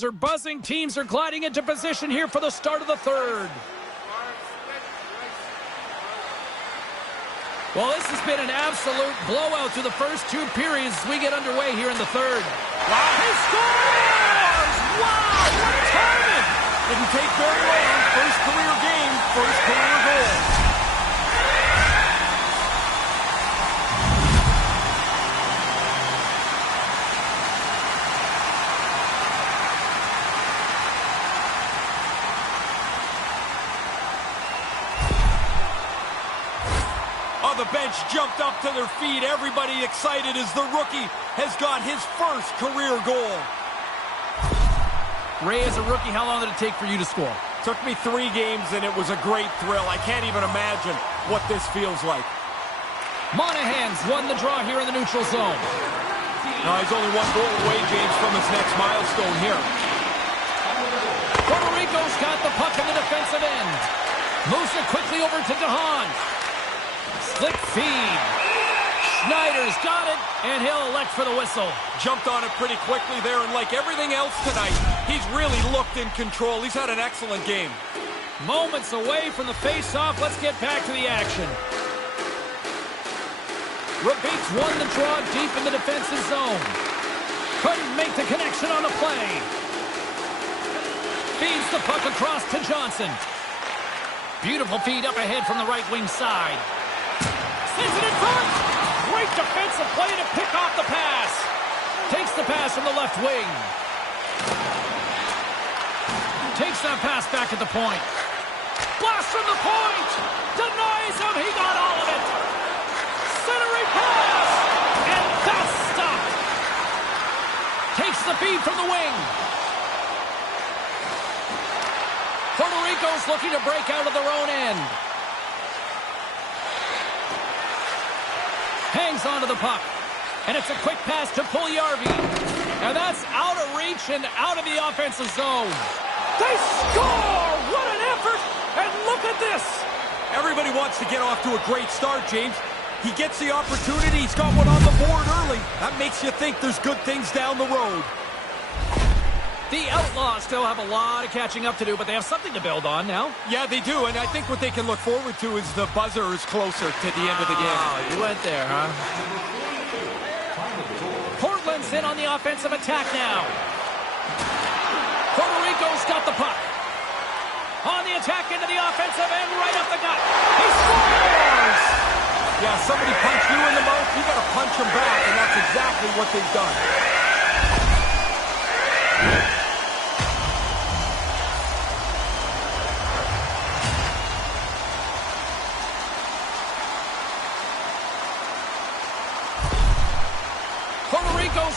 referees are buzzing. Teams are gliding into position here for the start of the third. Well, this has been an absolute blowout through the first two periods as we get underway here in the third. Wow. He scores! Wow, what timing! Didn't take very long. First career game, first career goal. The bench jumped up to their feet. Everybody excited as the rookie has got his first career goal. Ray, as a rookie, how long did it take for you to score? Took me 3 games, and it was a great thrill. I can't even imagine what this feels like. Monahan's won the draw here in the neutral zone. Now he's only 1 goal away, James, from his next milestone here. Puerto Rico's got the puck in the defensive end. Moves it quickly over to DeHaan. Slick feed. Schneider's got it, and he'll elect for the whistle. Jumped on it pretty quickly there, and like everything else tonight, he's really looked in control. He's had an excellent game. Moments away from the face-off. Let's get back to the action. Repeats won the draw deep in the defensive zone. Couldn't make the connection on the play. Feeds the puck across to Johnson. Beautiful feed up ahead from the right wing side. Sends it in front. Great defensive play to pick off the pass. Takes the pass from the left wing. Takes that pass back at the point. Blast from the point. Denies him. He got all of it. Centering pass. And that's stopped. Takes the feed from the wing. Puerto Rico's looking to break out of their own end. Hangs onto the puck. And it's a quick pass to Puljujarvi. And that's out of reach and out of the offensive zone. They score! What an effort! And look at this! Everybody wants to get off to a great start, James. He gets the opportunity. He's got one on the board early. That makes you think there's good things down the road. The Outlaws still have a lot of catching up to do, but they have something to build on now. Yeah, they do, and I think what they can look forward to is the buzzer is closer to the end of the game. Oh, you went there, huh? Portland's in on the offensive attack now. Puerto Rico's got the puck. On the attack into the offensive end, right up the gut. He scores! Yeah, somebody punched you in the mouth, you got to punch him back, and that's exactly what they've done.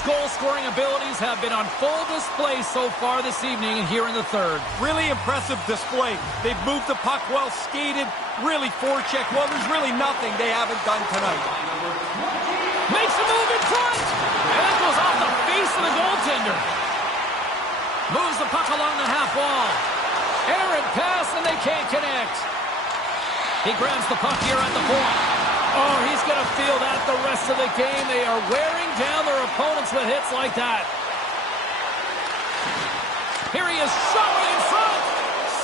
Goal-scoring abilities have been on full display so far this evening and here in the third. Really impressive display. They've moved the puck well, skated, really forecheck. Well, there's really nothing they haven't done tonight. Makes a move in front, and that goes off the face of the goaltender. Moves the puck along the half wall. Errant pass, and they can't connect. He grabs the puck here at the point. Oh, he's going to feel that the rest of the game. They are wearing down their opponents with hits like that. Here he is showing in front.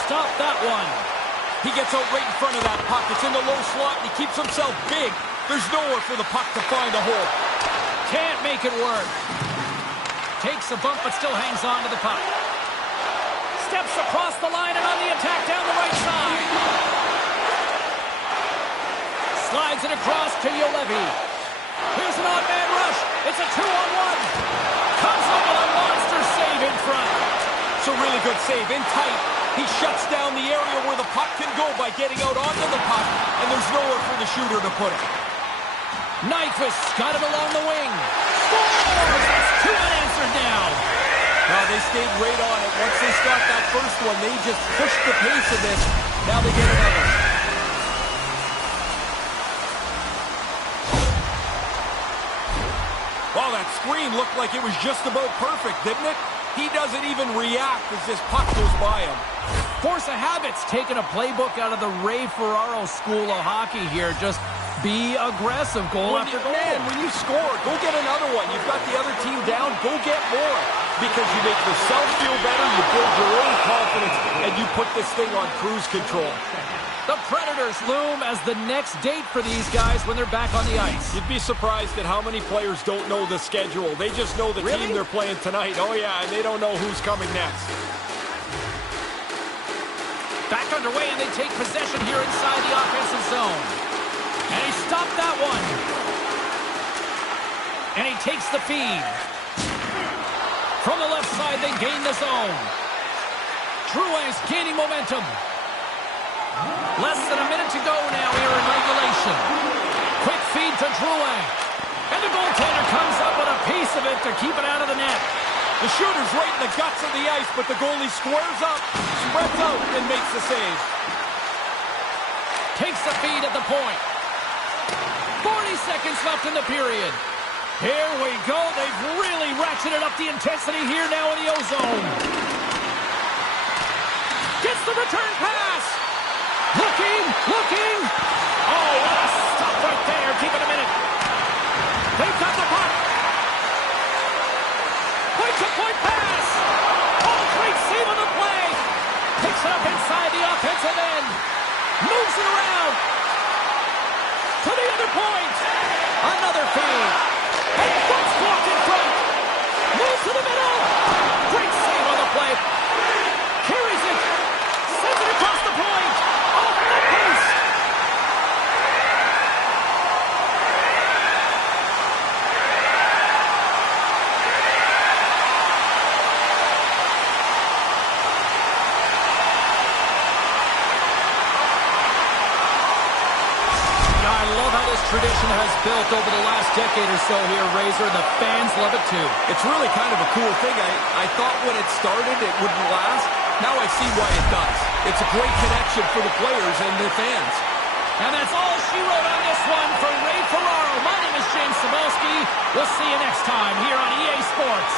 Stop that one. He gets out right in front of that puck. It's in the low slot, and he keeps himself big. There's nowhere for the puck to find a hole. Can't make it work. Takes a bump, but still hangs on to the puck. Steps across the line and on the attack down the right side. Slides it across to Juolevi. Here's an odd man rush. It's a 2-on-1. Comes up with a monster save in front. It's a really good save. In tight, he shuts down the area where the puck can go by getting out onto the puck, and there's nowhere for the shooter to put it. Nyquist got it along the wing. Scores! That's 2 unanswered now. Now they stayed right on it. Once they start that first one, they just pushed the pace of this. Now they get another. Well, that screen looked like it was just about perfect, didn't it? He doesn't even react as this puck goes by him. Force of habit's taking a playbook out of the Ray Ferraro school of hockey here. Just be aggressive, goal after goal. Man, when you score, go get another one. You've got the other team down, go get more. because you make yourself feel better, you build your own confidence, and you put this thing on cruise control. The Predators loom as the next date for these guys when they're back on the ice. You'd be surprised at how many players don't know the schedule. They just know the team they're playing tonight. Oh, yeah, and they don't know who's coming next. Back underway, and they take possession here inside the offensive zone. And he stopped that one. And he takes the feed. From the left side, they gain the zone. J.Drouin is gaining momentum. Less than a minute to go now here in regulation. Quick feed to J.Drouin. And the goaltender comes up with a piece of it to keep it out of the net. The shooter's right in the guts of the ice, but the goalie squares up, spreads out, and makes the save. Takes the feed at the point. 40 seconds left in the period. Here we go. They've really ratcheted up the intensity here now in the O-zone. Gets the return pass. Looking. Oh, what a stop right there. Keep it a minute. They've got the puck. Point-to-point pass. Oh, great save on the play. Picks it up inside the offensive end. Moves it around. To the other point. Another feed. And Buck's blocked in front. Moves to the middle. Great save on the play. Carries it. Sends it across the point. Off the post. Tradition has built over the last decade or so here, Razor. The fans love it too. It's really kind of a cool thing. I thought when it started it wouldn't last. Now I see why it does. It's a great connection for the players and their fans. And that's all she wrote on this one for Ray Ferraro. My name is James Cybulski. We'll see you next time here on EA Sports.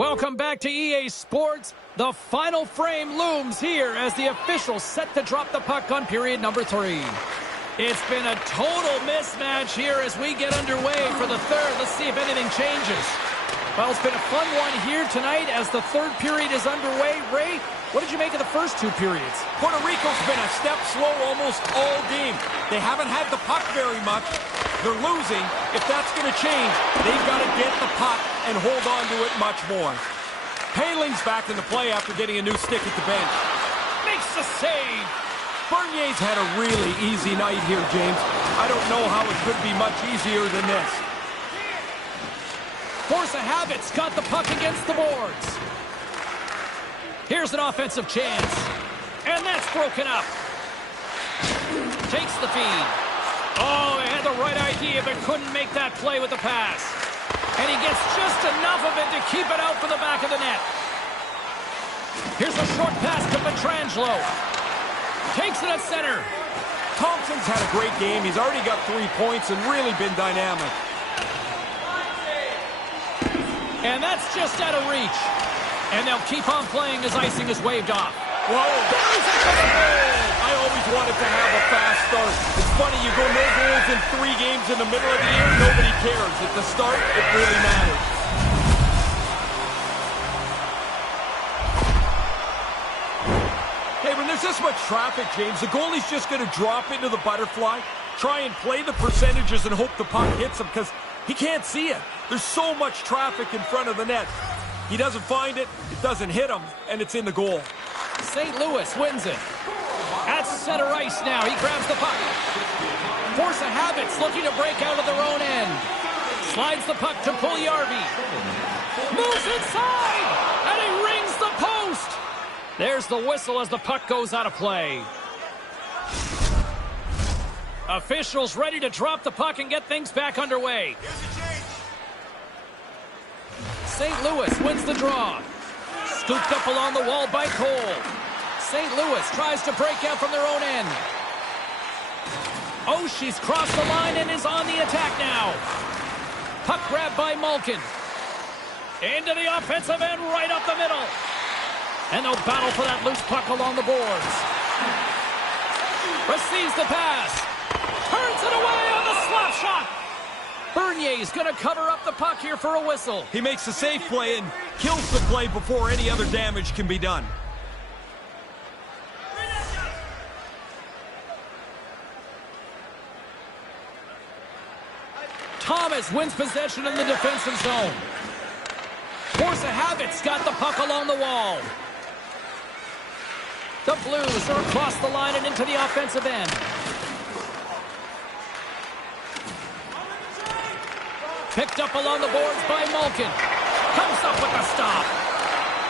Welcome back to EA Sports. The final frame looms here as the officials set to drop the puck on period number 3. It's been a total mismatch here as we get underway for the third. Let's see if anything changes. Well, it's been a fun one here tonight as the third period is underway. Ray, what did you make of the first 2 periods? Puerto Rico's been a step slow almost all game. They haven't had the puck very much. They're losing. If that's going to change, they've got to get the puck and hold on to it much more. K.Lind's back in the play after getting a new stick at the bench. Makes the save. Bernier's had a really easy night here, James. I don't know how it could be much easier than this. Force of habit's got the puck against the boards. Here's an offensive chance. And that's broken up. Takes the feed. Oh, he had the right idea, but couldn't make that play with the pass. And he gets just enough of it to keep it out for the back of the net. Here's a short pass to Pietrangelo. Takes it at center. Thompson's had a great game. He's already got 3 points and really been dynamic. And that's just out of reach. And they'll keep on playing as icing is waved off. Whoa! I always wanted to have a fast start. It's funny, you go no goals in 3 games in the middle of the year, nobody cares. At the start, it really matters. Hey, when there's this much traffic, James, the goalie's just going to drop into the butterfly, try and play the percentages and hope the puck hits him because he can't see it. There's so much traffic in front of the net. He doesn't find it, it doesn't hit him, and it's in the goal. St. Louis wins it. At center ice now, he grabs the puck. Force of habits looking to break out of their own end. Slides the puck to Puljujarvi. Moves inside, and he rings the post. There's the whistle as the puck goes out of play. Officials ready to drop the puck and get things back underway. St. Louis wins the draw. Scooped up along the wall by Cole. St. Louis tries to break out from their own end. Oh, she's crossed the line and is on the attack now. Puck grabbed by Malkin. Into the offensive end, right up the middle. And they'll battle for that loose puck along the boards. Receives the pass. Turns it away on the slap shot. Bernier's going to cover up the puck here for a whistle. He makes a safe play and kills the play before any other damage can be done. Thomas wins possession in the defensive zone. Force of habit's got the puck along the wall. The Blues are across the line and into the offensive end. Picked up along the boards by Malkin. Comes up with the stop.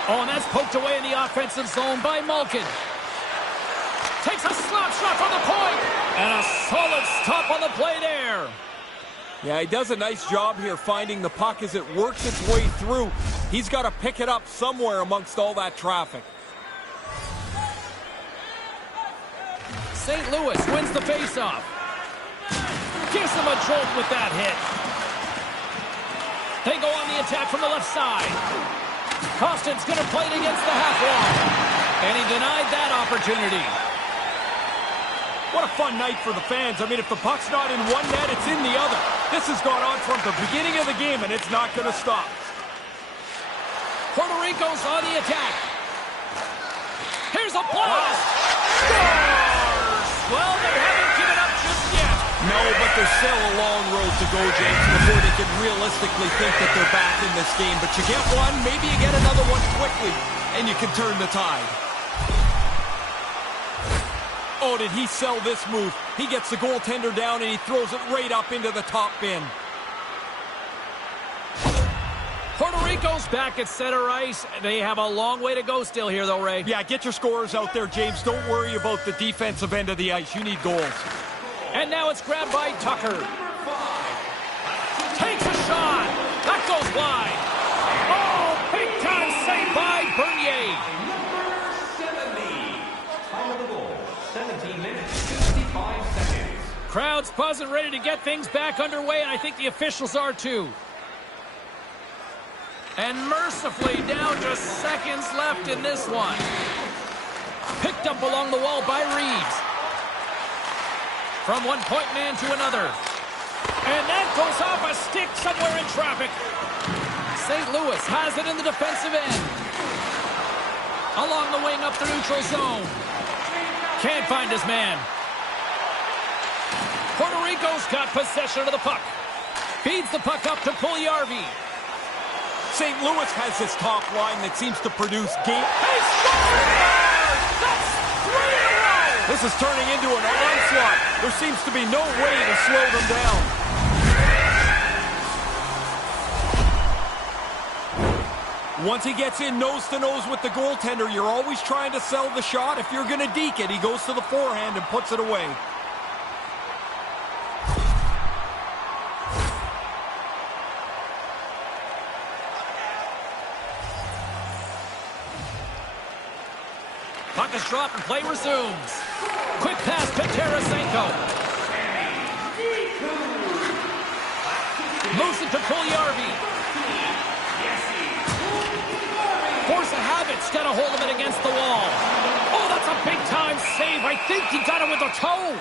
Oh, and that's poked away in the offensive zone by Malkin. Takes a slap shot from the point. And a solid stop on the play there. Yeah, he does a nice job here finding the puck as it works its way through. He's got to pick it up somewhere amongst all that traffic. St. Louis wins the faceoff. Gives him a jolt with that hit. They go on the attack from the left side. Costin's going to play it against the half wall. And he denied that opportunity. What a fun night for the fans. I mean, if the puck's not in one net, it's in the other. This has gone on from the beginning of the game, and it's not going to stop. Puerto Rico's on the attack. Here's a blast. Scores! Well, they haven't given up just yet. No, but there's still a long road to go, James, before they can realistically think that they're back in this game. But you get one, maybe you get another one quickly, and you can turn the tide. Oh, did he sell this move? He gets the goaltender down, and he throws it right up into the top bin. Puerto Rico's back at center ice. They have a long way to go still here, though, Ray. Yeah, get your scorers out there, James. Don't worry about the defensive end of the ice. You need goals. And now it's grabbed by Tucker. Takes a shot. That goes wide. Oh, big time save by Bernier. Number 70. Time of the goal, 17 minutes, 55 seconds. Crowd's buzzing, ready to get things back underway, and I think the officials are too. And mercifully down to seconds left in this one. Picked up along the wall by Reeves. From one-point man to another. And that goes off a stick somewhere in traffic. St. Louis has it in the defensive end. Along the wing up the neutral zone. Can't find his man. Puerto Rico's got possession of the puck. Feeds the puck up to Puljujarvi. St. Louis has this top line that seems to produce game. He scores! That's 3 in a row! This is turning into an onslaught. There seems to be no way to slow them down. Once he gets in nose-to-nose with the goaltender, you're always trying to sell the shot. If you're going to deke it, he goes to the forehand and puts it away. Puck is dropped and play resumes. Quick pass to Tarasenko. Moves it to Puljujarvi. Force of habit's got a hold of it against the wall. Oh, that's a big-time save. I think he got it with a toe.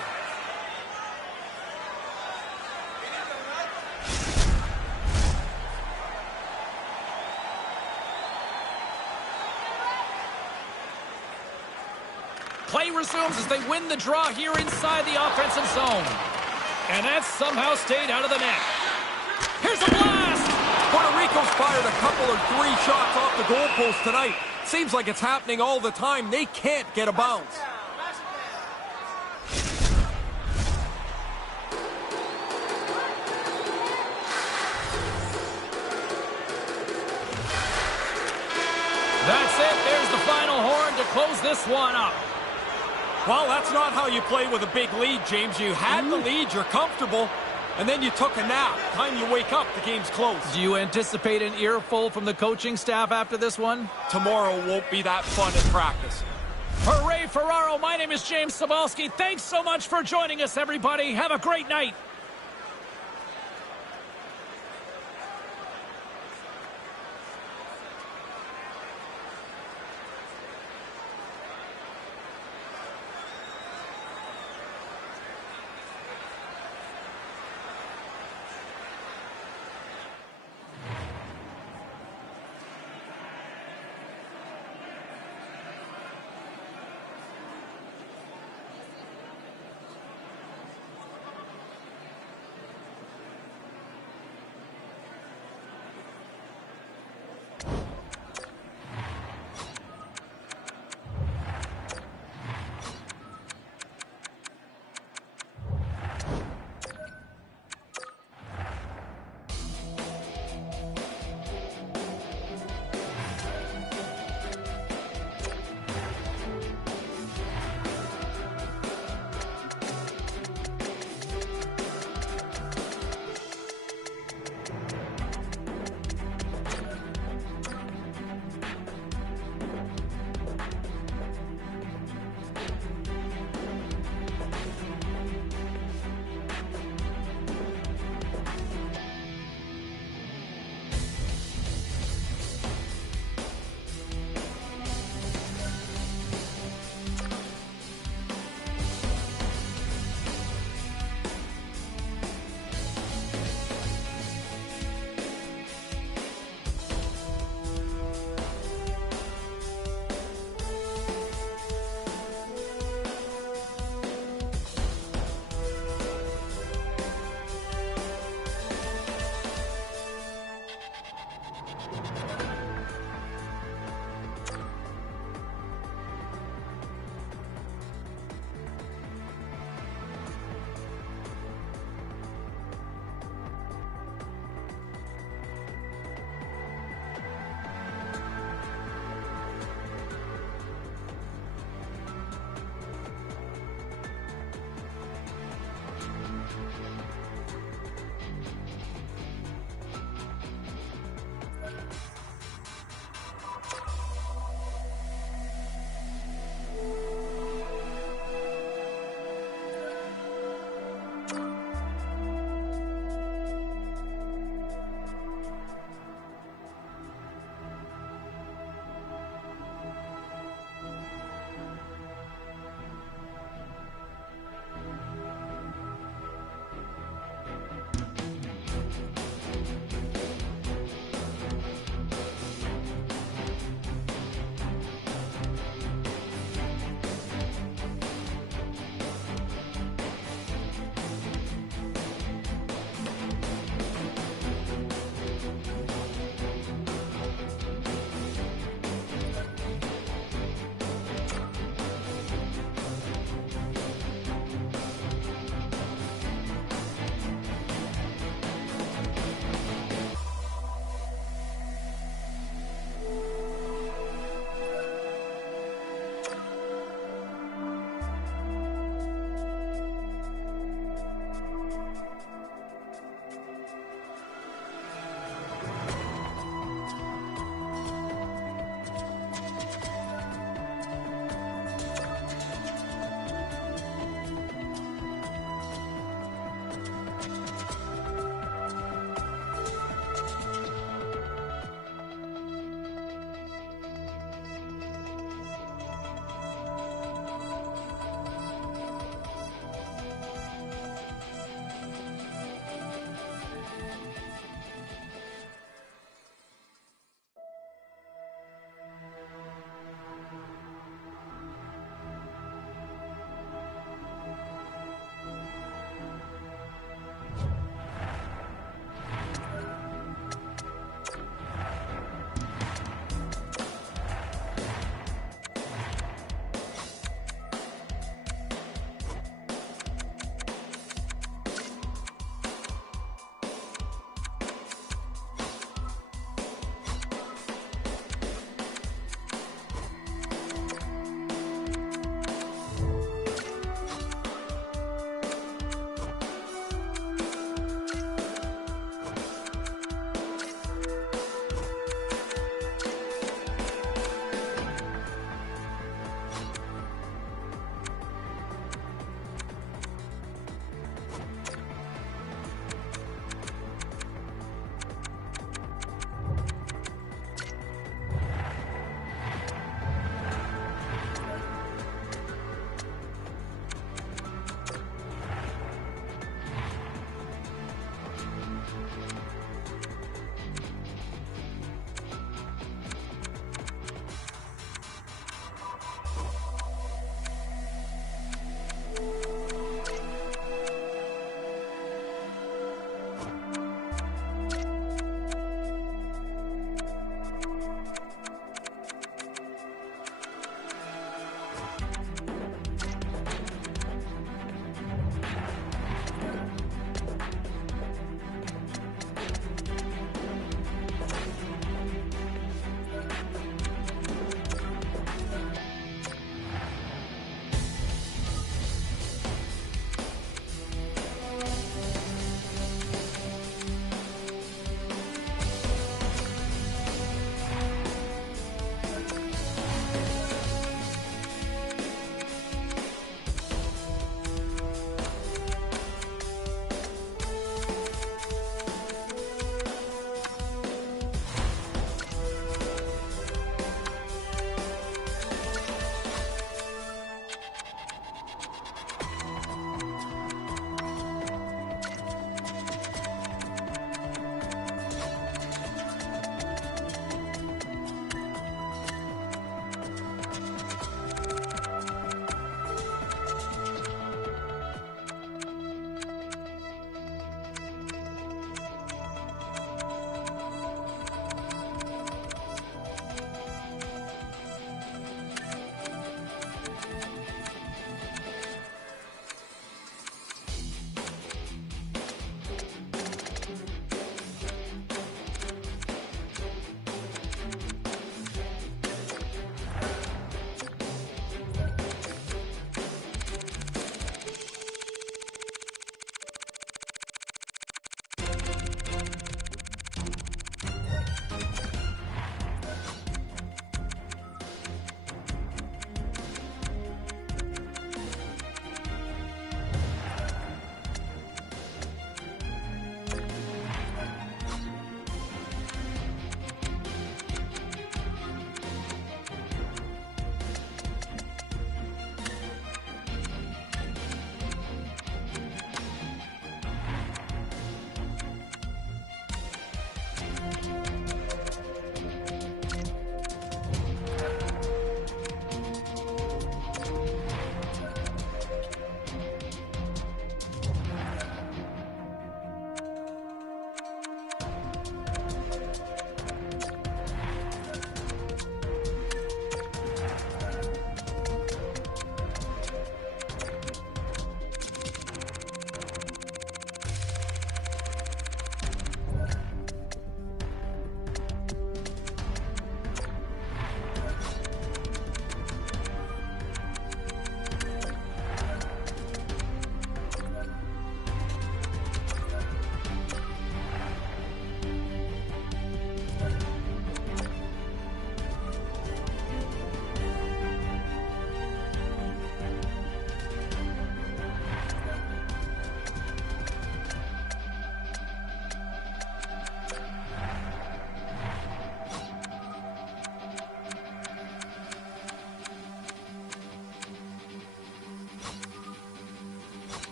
Play resumes as they win the draw here inside the offensive zone. And that's somehow stayed out of the net. Here's a blast! Puerto Rico's fired a couple or 3 shots off the goalpost tonight. Seems like it's happening all the time. They can't get a bounce. That's it. There's the final horn to close this one up. Well, that's not how you play with a big lead, James. You had the lead, you're comfortable, and then you took a nap. Time you wake up, the game's close. Do you anticipate an earful from the coaching staff after this one? Tomorrow won't be that fun in practice. Hooray, Ferraro. My name is James Cybulski. Thanks so much for joining us, everybody. Have a great night.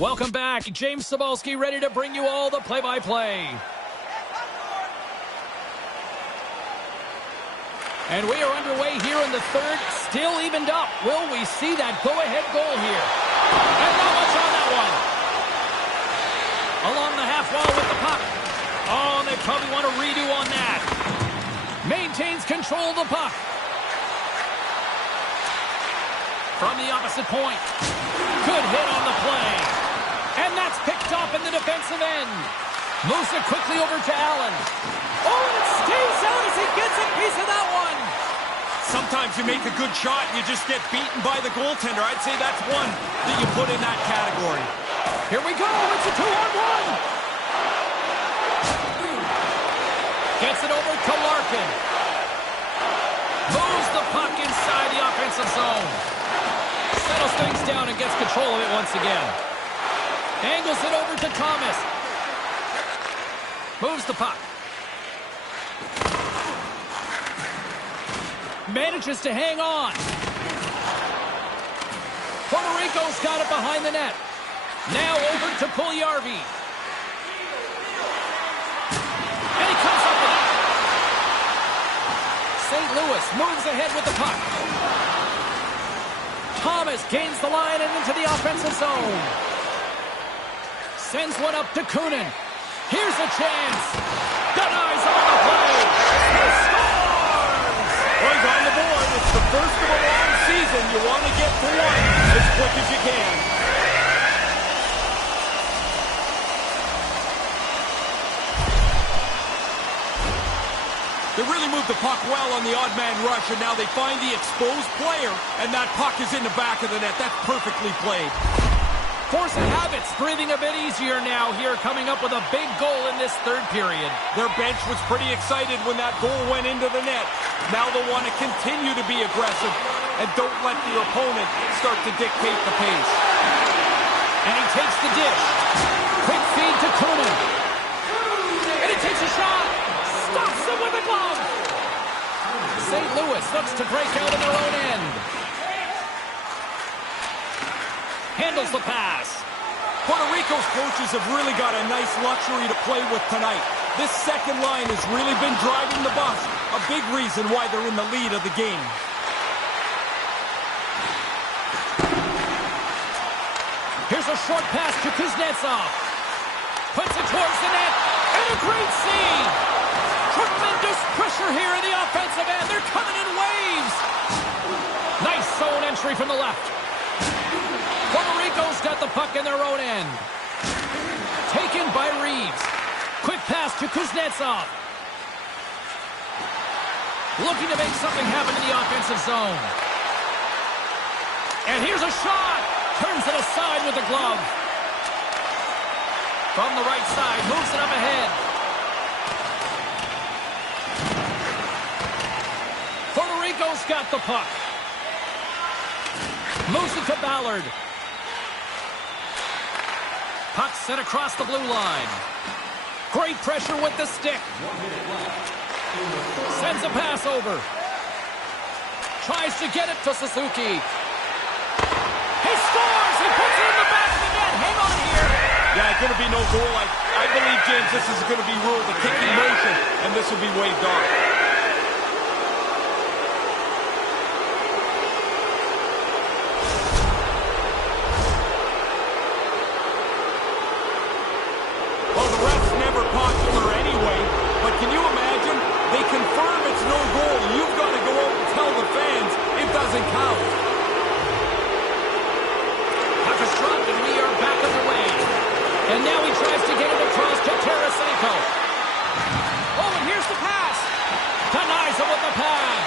Welcome back. James Cybulski ready to bring you all the play-by-play. And we are underway here in the third, still evened up. Will we see that go-ahead goal here? And not much on that one. Along the half wall with the puck. Oh, they probably want a redo on that. Maintains control of the puck. From the opposite point. Good hit on the play. And that's picked up in the defensive end. Moves it quickly over to Allen. Oh, and it stays out as he gets a piece of that one. Sometimes you make a good shot and you just get beaten by the goaltender. I'd say that's one that you put in that category. Here we go. It's a 2-on-1. Gets it over to Larkin. Moves the puck inside the offensive zone. Settles things down and gets control of it once again. Angles it over to Thomas. Moves the puck. Manages to hang on. Puerto Rico's got it behind the net. Now over to Puljujarvi. And he comes up with it. St. Louis moves ahead with the puck. Thomas gains the line and into the offensive zone. Sends one up to Kunin. Here's a chance. Denies on the play. He scores! Well, he's on the board. It's the first of a long season. You want to get to one as quick as you can. They really moved the puck well on the odd man rush, and now they find the exposed player, and that puck is in the back of the net. That's perfectly played. Force of habits breathing a bit easier now here, coming up with a big goal in this third period. Their bench was pretty excited when that goal went into the net. Now they'll want to continue to be aggressive and don't let their opponent start to dictate the pace. And he takes the dish. Quick feed to Kunin. And he takes a shot. Stops him with a glove. St. Louis looks to break out in their own end. Handles the pass. Puerto Rico's coaches have really got a nice luxury to play with tonight. This second line has really been driving the bus. A big reason why they're in the lead of the game. Here's a short pass to Kuznetsov. Puts it towards the net. And a great save. Tremendous pressure here in the offensive end. They're coming in waves. Nice zone entry from the left. Puerto Rico's got the puck in their own end. Taken by Reeves. Quick pass to Kuznetsov. Looking to make something happen in the offensive zone. And here's a shot. Turns it aside with the glove. From the right side, moves it up ahead. Puerto Rico's got the puck. Moves it to Ballard. Puck sent across the blue line. Great pressure with the stick. Sends a pass over. Tries to get it to Suzuki. He scores! He puts it in the back of the net. Hang on here. Yeah, going to be no goal. I believe, James, this is going to be ruled a kicking motion, and this will be waved off. Well, the ref's never popular anyway, but can you imagine? They confirm it's no goal. You've got to go out and tell the fans it doesn't count. Puck is dropped, and we are back underway. And now he tries to get it across to Tarasenko. Oh, and here's the pass. Denies him with the pad.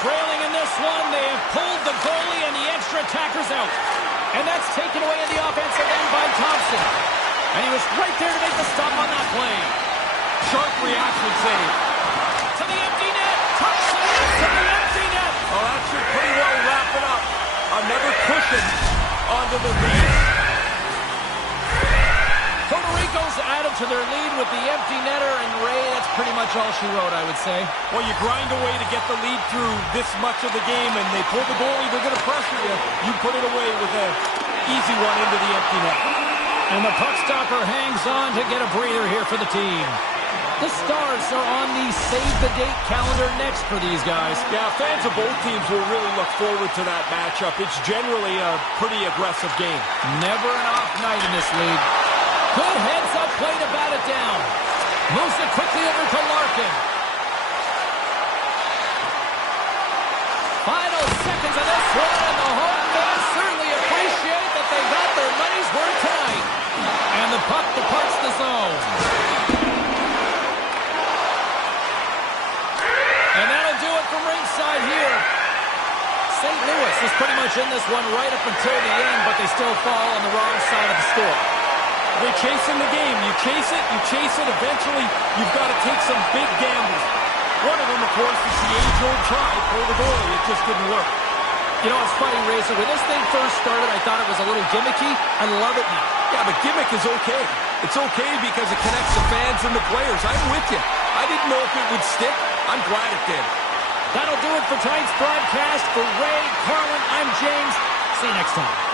Trailing in this one, they have pulled the goalie and the extra attackers out. And that's taken away in the offensive end by Thompson. And he was right there to make the stop on that play. Sharp reaction save. To the empty net. Touch save to the empty net. Oh, that should pretty well wrap it up. Another cushion onto the lead. Puerto Rico's added to their lead with the empty netter, and Ray, that's pretty much all she wrote, I would say. Well, you grind away to get the lead through this much of the game, and they pull the goalie, they're going to pressure you. You put it away with a easy one into the empty net. And the puck stopper hangs on to get a breather here for the team. The Stars are on the save-the-date calendar next for these guys. Yeah, fans of both teams will really look forward to that matchup. It's generally a pretty aggressive game. Never an off night in this league. Good heads-up play to bat it down. Moves it quickly over to Larkin. Final seconds of this one, and the home fans certainly appreciate that they got their money's worth tonight. And the puck departs the zone. And that'll do it from ringside here. St. Louis is pretty much in this one right up until the end, but they still fall on the wrong side of the score. They're chasing the game. You chase it. Eventually, you've got to take some big gambles. One of them, of course, is the age-old try for the goalie. It just didn't work. You know, it's funny, Razor. When this thing first started, I thought it was a little gimmicky. I love it now. Yeah, but gimmick is okay. It's okay because it connects the fans and the players. I'm with you. I didn't know if it would stick. I'm glad it did. That'll do it for tonight's broadcast. For Ray, Carlin, I'm James. See you next time.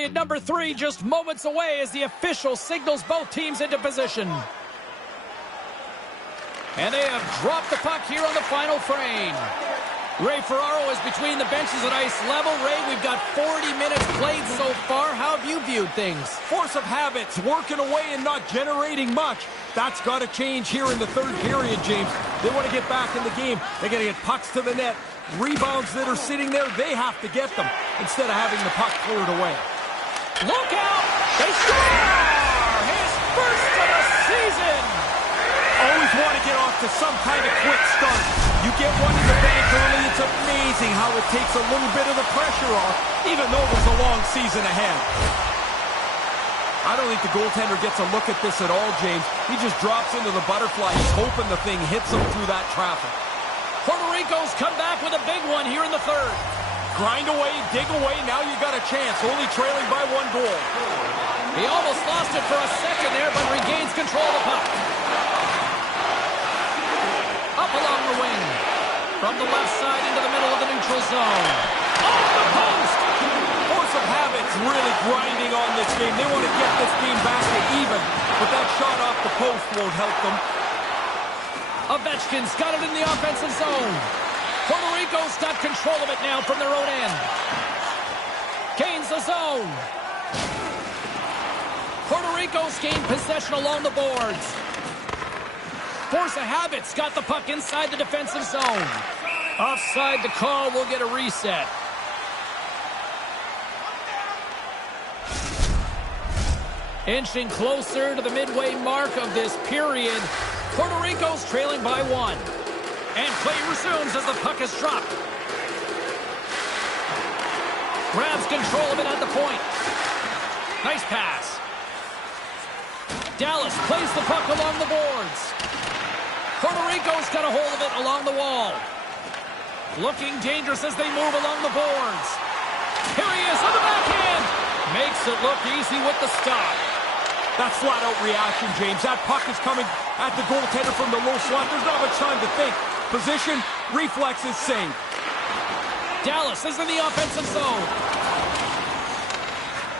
period number 3 just moments away as the official signals both teams into position. And they have dropped the puck here on the final frame. Ray Ferraro is between the benches at ice level. Ray, we've got 40 minutes played so far. How have you viewed things? Force of habits, working away and not generating much. That's got to change here in the third period, James. They want to get back in the game. They got to get pucks to the net. Rebounds that are sitting there, they have to get them instead of having the puck cleared away. Look out! They score! His first of the season! Always want to get off to some kind of quick start. You get one in the bank early, it's amazing how it takes a little bit of the pressure off, even though there's a long season ahead. I don't think the goaltender gets a look at this at all, James. He just drops into the butterfly. He's hoping the thing hits him through that traffic. Puerto Rico's come back with a big one here in the third. Grind away, dig away, now you got a chance, only trailing by 1 goal. He almost lost it for a second there, but regains control of the puck. Up along the wing. From the left side into the middle of the neutral zone. Off the post! Force of habits really grinding on this game. They want to get this game back to even, but that shot off the post won't help them. Ovechkin's got it in the offensive zone. Puerto Rico's got control of it now from their own end. Gains the zone. Puerto Rico's gained possession along the boards. Force of habits got the puck inside the defensive zone. Offside the call, will get a reset. Inching closer to the midway mark of this period. Puerto Rico's trailing by 1. And play resumes as the puck is dropped. Grabs control of it at the point. Nice pass. Dallas plays the puck along the boards. Puerto Rico's got a hold of it along the wall. Looking dangerous as they move along the boards. Here he is on the backhand. Makes it look easy with the stop. That's flat-out reaction, James. That puck is coming at the goaltender from the low slot. There's not much time to think. Position, reflexes, save. Dallas is in the offensive zone.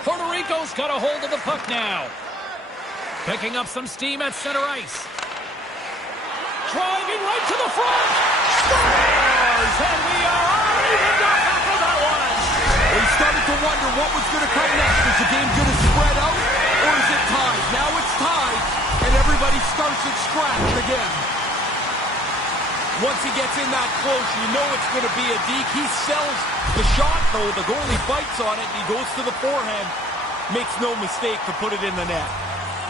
Puerto Rico's got a hold of the puck now. Picking up some steam at center ice. Driving right to the front. Scores! And we are evened up after that one. We started to wonder what was going to come next. Is the game going to spread out, or is it tied? Now it's tied, and everybody starts at scratch again. Once he gets in that close, you know it's going to be a deke. He sells the shot, though. The goalie bites on it, and he goes to the forehand. Makes no mistake to put it in the net.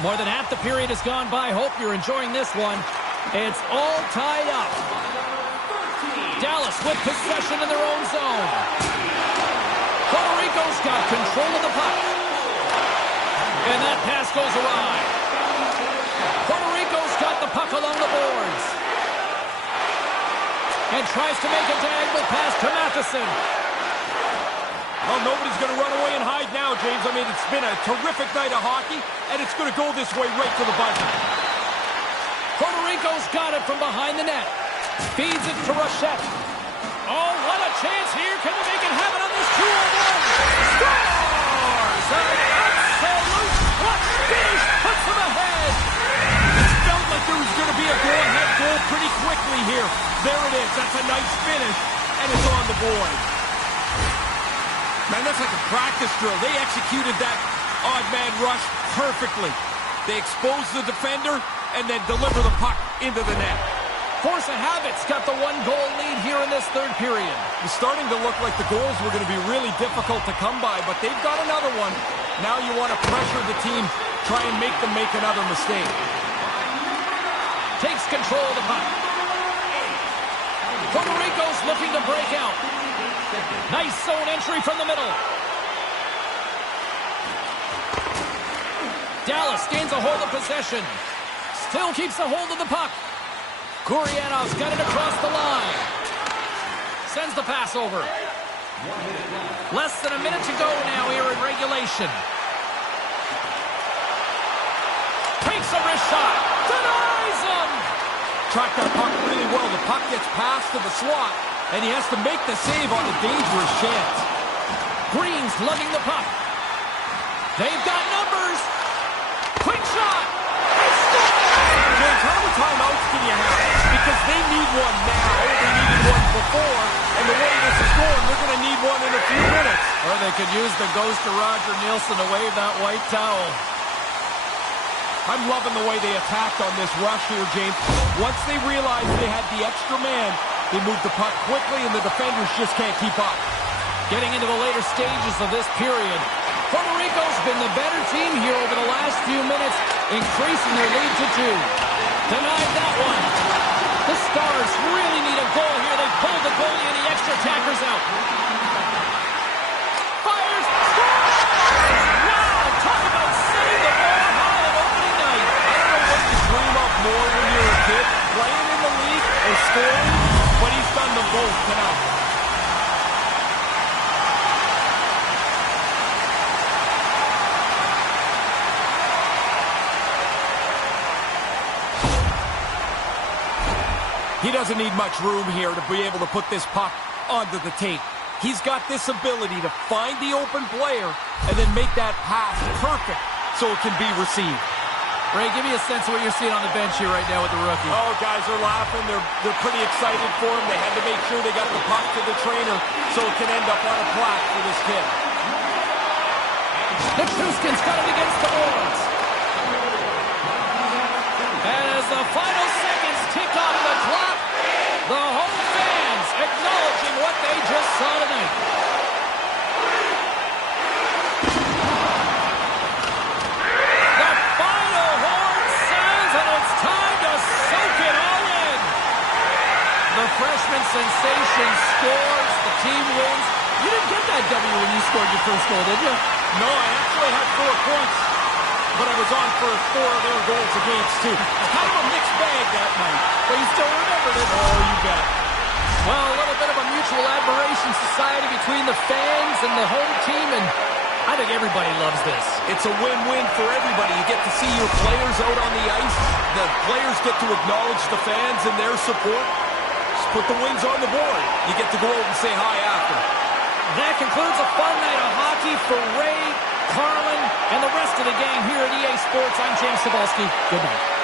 More than half the period has gone by. Hope you're enjoying this one. It's all tied up. Dallas with possession in their own zone. Puerto Rico's got control of the puck. And that pass goes awry. Puerto Rico's got the puck along the boards. And tries to make a diagonal pass to Matheson. Well, nobody's going to run away and hide now, James. I mean, it's been a terrific night of hockey, and it's going to go this way right to the buzzer. Puerto Rico's got it from behind the net. Feeds it to Rochette. Oh, what a chance here. Can they make it happen on this 2-on-1? Scores! An absolute clutch finish puts them ahead. It felt like there was going to be a go-ahead goal pretty quickly here. There it is. That's a nice finish, and it's on the board. Man, that's like a practice drill. They executed that odd man rush perfectly. They exposed the defender and then deliver the puck into the net. Force of habits got the 1-goal lead here in this third period. It's starting to look like the goals were going to be really difficult to come by, but they've got another one. Now you want to pressure the team, try and make them make another mistake. Takes control of the puck. Puerto Rico's looking to break out. Nice zone entry from the middle. Dallas gains a hold of possession. Still keeps a hold of the puck. Gurianov's got it across the line. Sends the pass over. Less than a minute to go now here in regulation. Takes a wrist shot. Denies him. Track that puck really well. The puck gets passed to the slot, and he has to make the save on a dangerous chance. Green's lugging the puck. They've got numbers. Quick shot. James, how many timeouts can you have? Because they need one now. They needed one before. And the way this is going, they're going to need one in a few minutes. Or they could use the ghost of Roger Nielsen to wave that white towel. I'm loving the way they attacked on this rush here, James. Once they realized they had the extra man, they moved the puck quickly, and the defenders just can't keep up. Getting into the later stages of this period, Puerto Rico's been the better team here over the last few minutes, increasing their lead to 2. Denied that one. The Stars really need a goal here. They pulled the goalie and the extra attackers out. Fires! Scores! Wow! Talk about setting the bar high on opening night. I don't know what you dream of more when you're a kid, playing in the league or scoring, but he's done them both tonight. He doesn't need much room here to be able to put this puck onto the tape. He's got this ability to find the open player and then make that pass perfect so it can be received. Ray, give me a sense of what you're seeing on the bench here right now with the rookie. Oh, guys are laughing. They're pretty excited for him. They had to make sure they got the puck to the trainer so it can end up on a plaque for this kid. Nichushkin's got it against the boards. And as the final seconds tick off the clock, the home fans acknowledging what they just saw tonight. The final horn sounds, and it's time to soak it all in. The freshman sensation scores. The team wins. You didn't get that W when you scored your first goal, did you? No, I actually had 4 points, but I was on for 4 of their goals against, too. It's kind of a mixed bag that night, but you still remembered it. Oh, you bet. Well, a little bit of a mutual admiration society between the fans and the home team, and I think everybody loves this. It's a win-win for everybody. You get to see your players out on the ice. The players get to acknowledge the fans and their support. Just put the wins on the board. You get to go out and say hi after. That concludes a fun night of hockey for Ray, Carlin, and the rest of the gang here at EA Sports. I'm James Cybulski. Good night.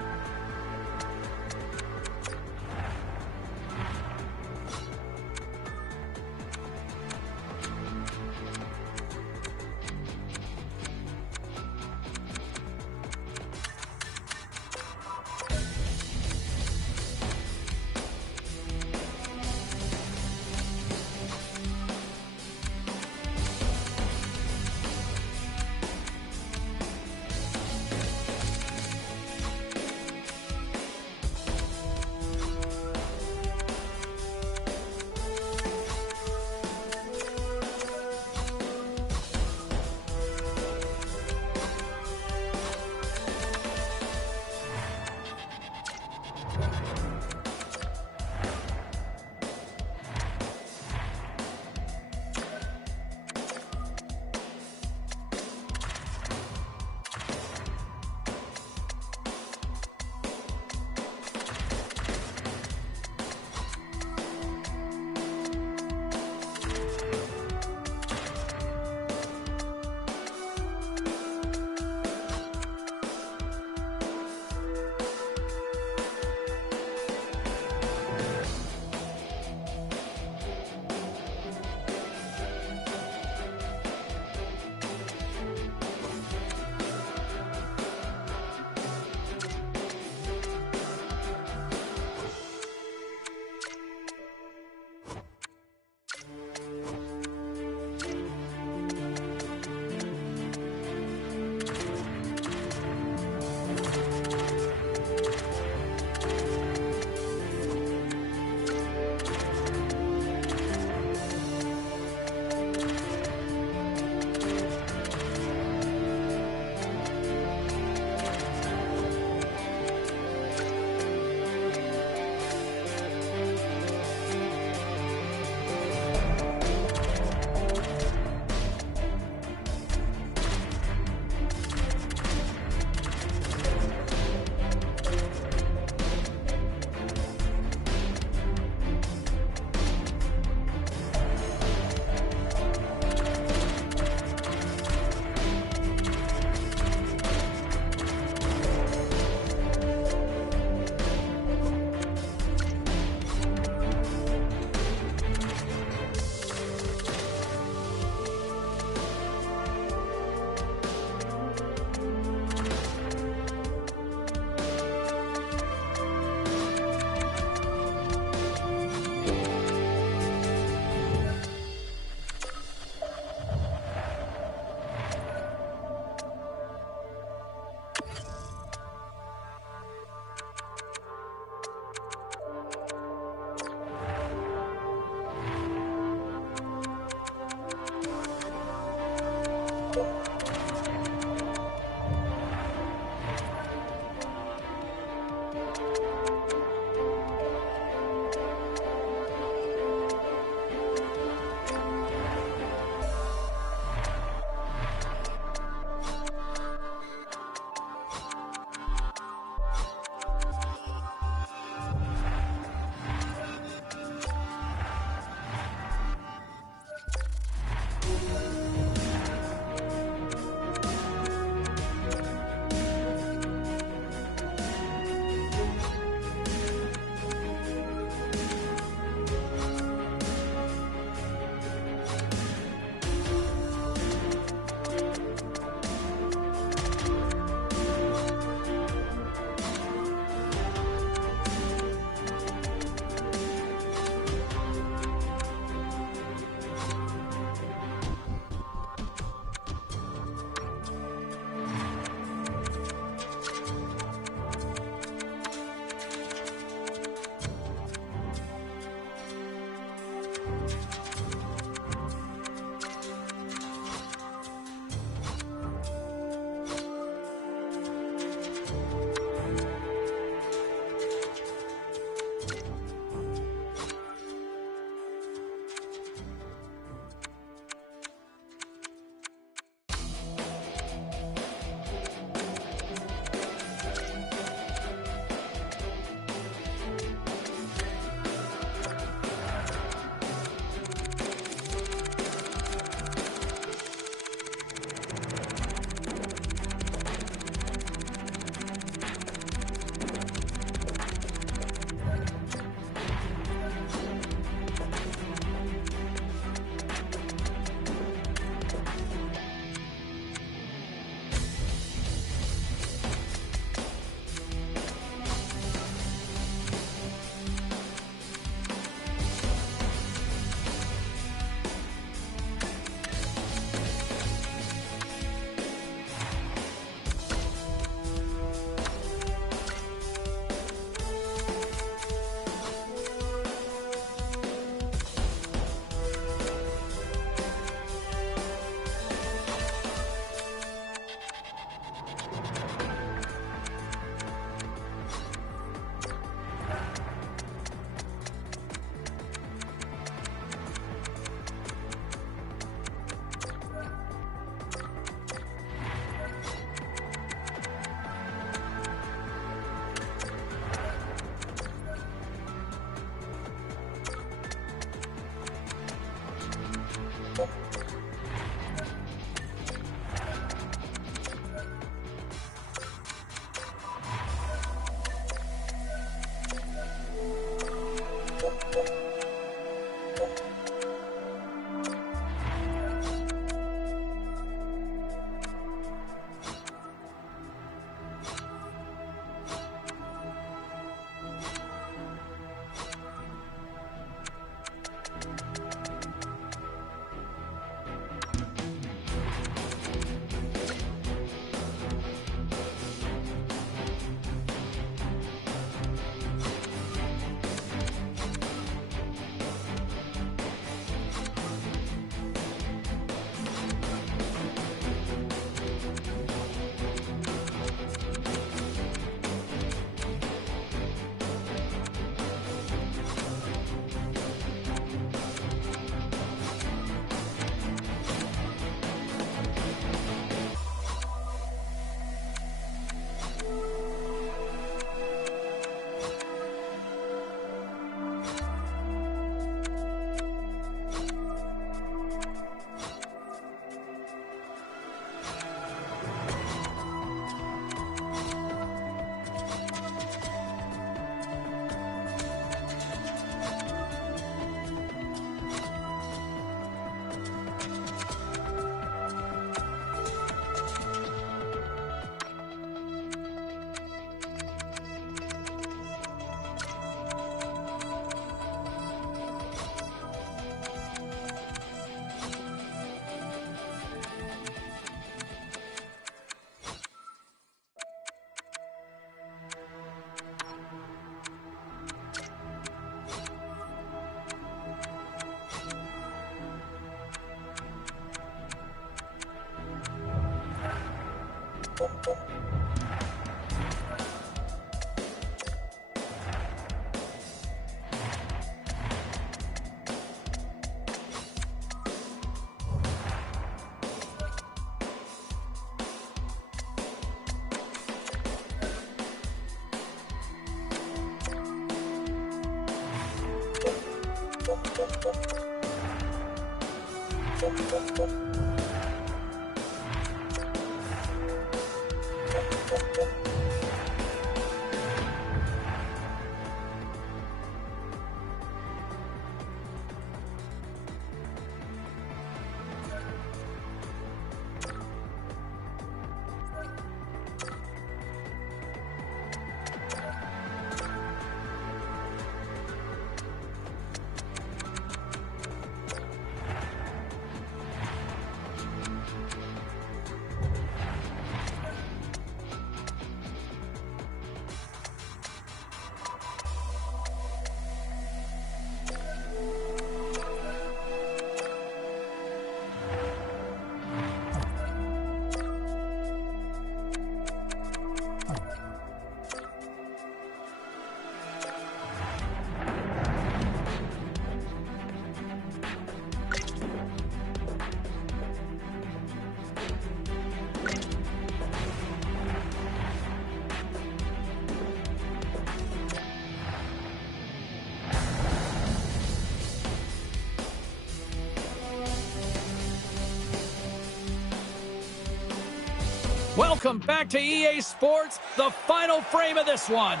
Welcome back to EA Sports, the final frame of this one.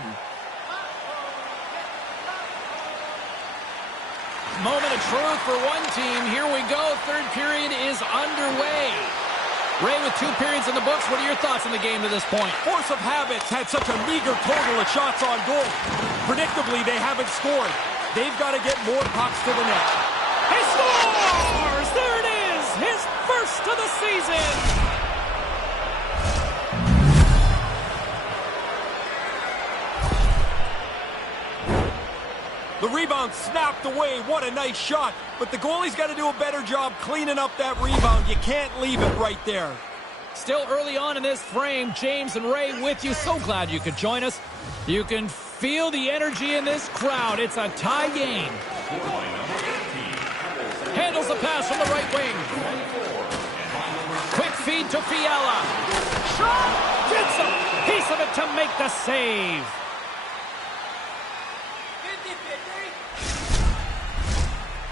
Moment of truth for one team. Here we go. Third period is underway. Ray, with 2 periods in the books, what are your thoughts on the game to this point? Force of Habits had such a meager total of shots on goal. Predictably, they haven't scored. They've got to get more pucks to the net. He scores! There it is! His first of the season! The rebound snapped away. What a nice shot. But the goalie's got to do a better job cleaning up that rebound. You can't leave it right there. Still early on in this frame, James and Ray with you. So glad you could join us. You can feel the energy in this crowd. It's a tie game. Handles the pass from the right wing. Quick feed to Fiala. Shot! Gets a piece of it to make the save.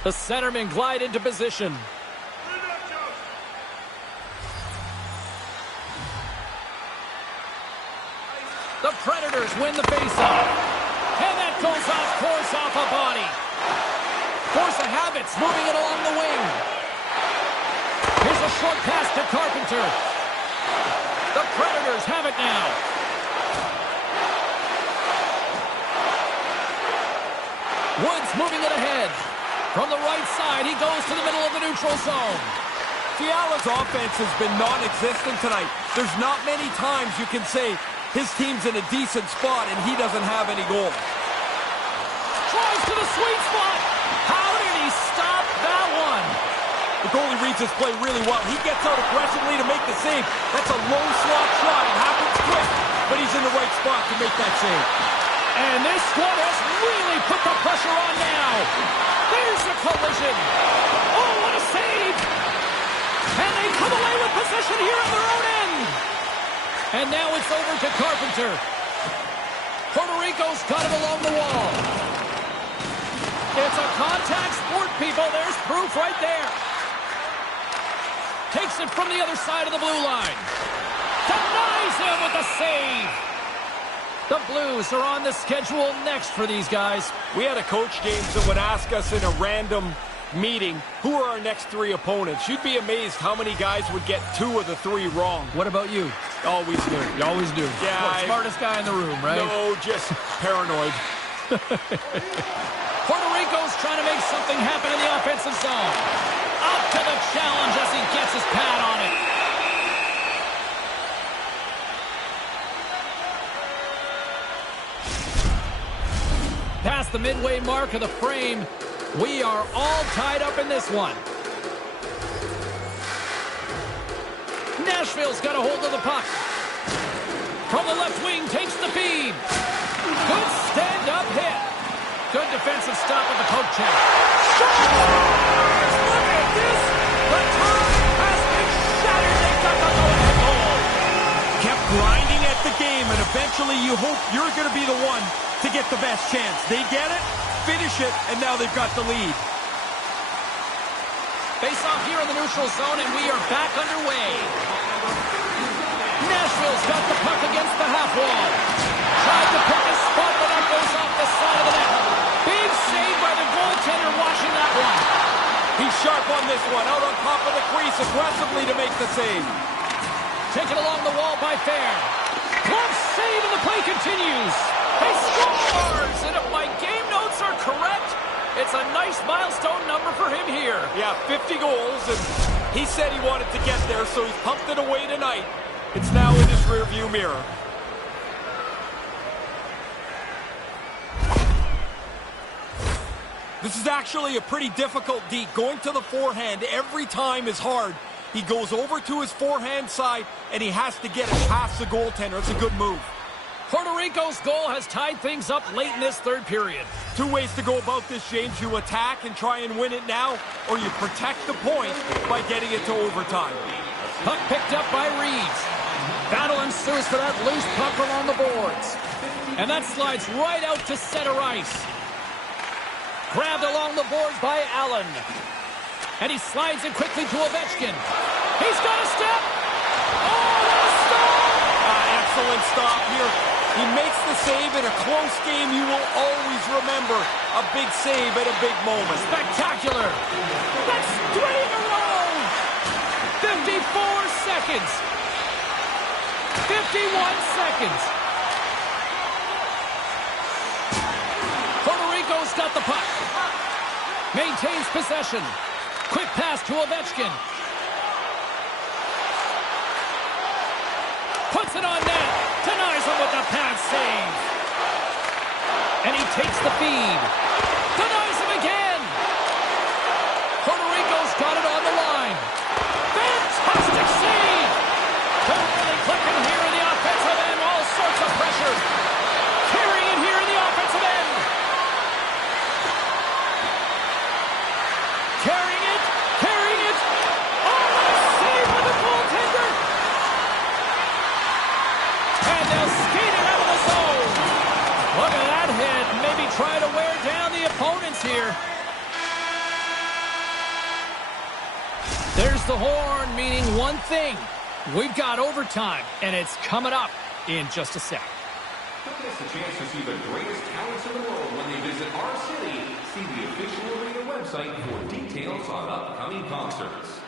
The centermen glide into position. Carpenters win the faceoff. And that goes off course off a body. Force of habits moving it along the wing. Here's a short pass to Carpenter. The Predators have it now. Woods moving it ahead. From the right side, he goes to the middle of the neutral zone. Fiala's offense has been non-existent tonight. There's not many times you can say his team's in a decent spot and he doesn't have any goals. Tries to the sweet spot. How did he stop that one? The goalie reads his play really well. He gets out aggressively to make the save. That's a low slot shot. It happens quick, but he's in the right spot to make that save. And this one has really put the pressure on now. There's a collision. Oh, what a save. And they come away with possession here on their own end. And now it's over to Carpenter. Puerto Rico's got it along the wall. It's a contact sport, people. There's proof right there. Takes it from the other side of the blue line. Denies him with the save. The Blues are on the schedule next for these guys. We had a coach, James, that would ask us in a random meeting, who are our next three opponents? You'd be amazed how many guys would get 2 of the 3 wrong. What about you? Always do. You always do. Yeah. Smartest guy in the room, right? No, just paranoid. Puerto Rico's trying to make something happen in the offensive zone. Up to the challenge as he gets his pad on it. Past the midway mark of the frame, we are all tied up in this one. Nashville's got a hold of the puck. From the left wing, takes the feed. Good stand-up hit. Good defensive stop at the poke check. Look at this! The tie has been shattered. They got the goal. Kept grinding at the game, and eventually you hope you're going to be the one to get the best chance. They get it, finish it, and now they've got the lead. Face off here in the neutral zone, and we are back underway. Nashville's got the puck against the half wall. Tried to pick a spot, but that goes off the side of the net. Big save by the goaltender watching that one. He's sharp on this one, out on top of the crease aggressively to make the save. Taken along the wall by Fair. Glove save, and the play continues. They scores, and if my game notes are correct, it's a nice milestone number for him here. Yeah, 50 goals, and he said he wanted to get there, so he's pumped it away tonight. It's now in his rearview mirror. This is actually a pretty difficult D. Going to the forehand every time is hard. He goes over to his forehand side, and he has to get it past the goaltender. It's a good move. Puerto Rico's goal has tied things up late in this third period. 2 ways to go about this, James. You attack and try and win it now, or you protect the point by getting it to overtime. Puck picked up by Reeves. Battle ensues for that loose puck along the boards. And that slides right out to center ice. Grabbed along the boards by Allen. And he slides it quickly to Ovechkin. He's got a step. Oh, what a stop! Excellent stop here. He makes the save in a close game. You will always remember a big save at a big moment. Spectacular. That's 3 in a row. 54 seconds. 51 seconds. Puerto Rico's got the puck. Maintains possession. Quick pass to Ovechkin. Puts it on net. Denies him with the pad save. And he takes the feed. Denies him again. Puerto Rico's got it on the line. Fantastic save. They're really clicking here in the offensive end. All sorts of pressure. Carrying it here in the offensive end. Carrying it. Carrying it. Oh, what a save by the goaltender. And now skating out of the zone. Look at that hit. Maybe try to wear down the opponents here. There's the horn, meaning one thing. We've got overtime, and it's coming up in just a sec. a chance to see the greatest talents in the world when they visit our city. See the official arena website for details on upcoming concerts.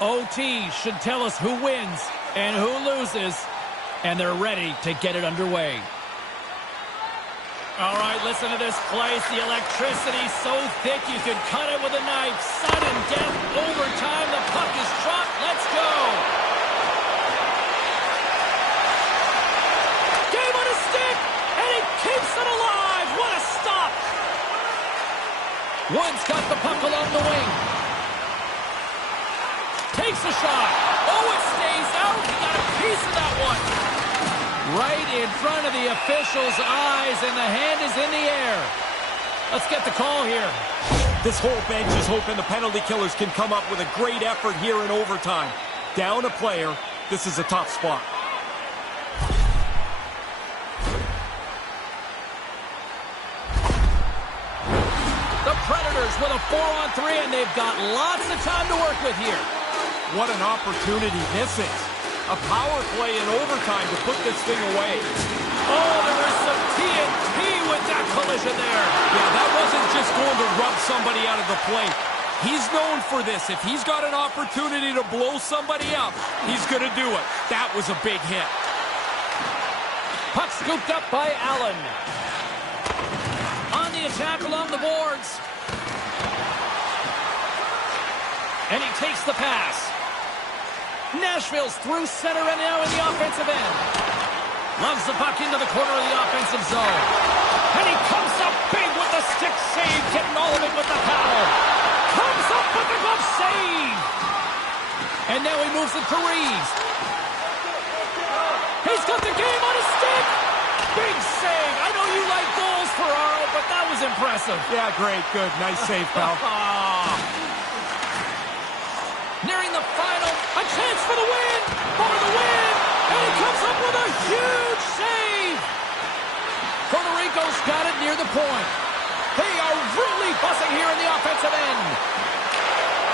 OT should tell us who wins and who loses, and they're ready to get it underway. All right, listen to this place. The electricity's so thick you could cut it with a knife. Sudden death, overtime. The puck is dropped. Let's go. Game on a stick, and he keeps it alive. What a stop. Wood's got the puck along the wing. Takes a shot. Oh, it stays out. He got a piece of that one. Right in front of the official's eyes, and the hand is in the air. Let's get the call here. This whole bench is hoping the penalty killers can come up with a great effort here in overtime. Down a player. This is a tough spot. The Predators with a 4-on-3, and they've got lots of time to work with here. What an opportunity this is. A power play in overtime to put this thing away. Oh, there was some TNT with that collision there. Yeah, that wasn't just going to rub somebody out of the play. He's known for this. If he's got an opportunity to blow somebody up, he's going to do it. That was a big hit. Puck scooped up by Allen. On the attack along the boards. And he takes the pass. Nashville's through center and now in the offensive end. Loves the puck into the corner of the offensive zone. And he comes up big with the stick save, getting all of it with the foul. Comes up with the glove save. And now he moves it to Reeves. He's got the game on his stick. Big save. I know you like goals, Ferraro, but that was impressive. Yeah, great. Good. Nice save, pal. Nearing the final, a chance for the win, and he comes up with a huge save. Puerto Rico's got it near the point. They are really buzzing here in the offensive end.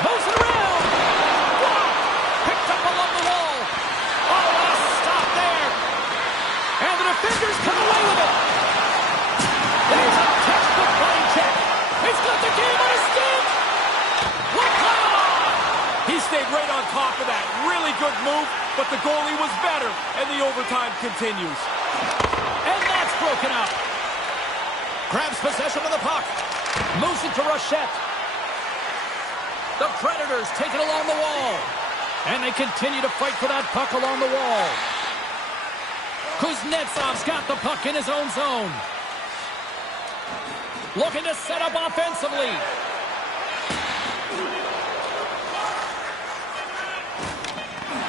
Moves it around. Wow. Picked up along the wall. Oh, what a stop there. And the defenders come away with it. There's a textbook body check. He's got the game on his stick. He stayed right on top of that. Really good move, but the goalie was better, and the overtime continues. And that's broken up. Grabs possession of the puck. Moves it to Rochette. The Predators take it along the wall. And they continue to fight for that puck along the wall. Kuznetsov's got the puck in his own zone. Looking to set up offensively.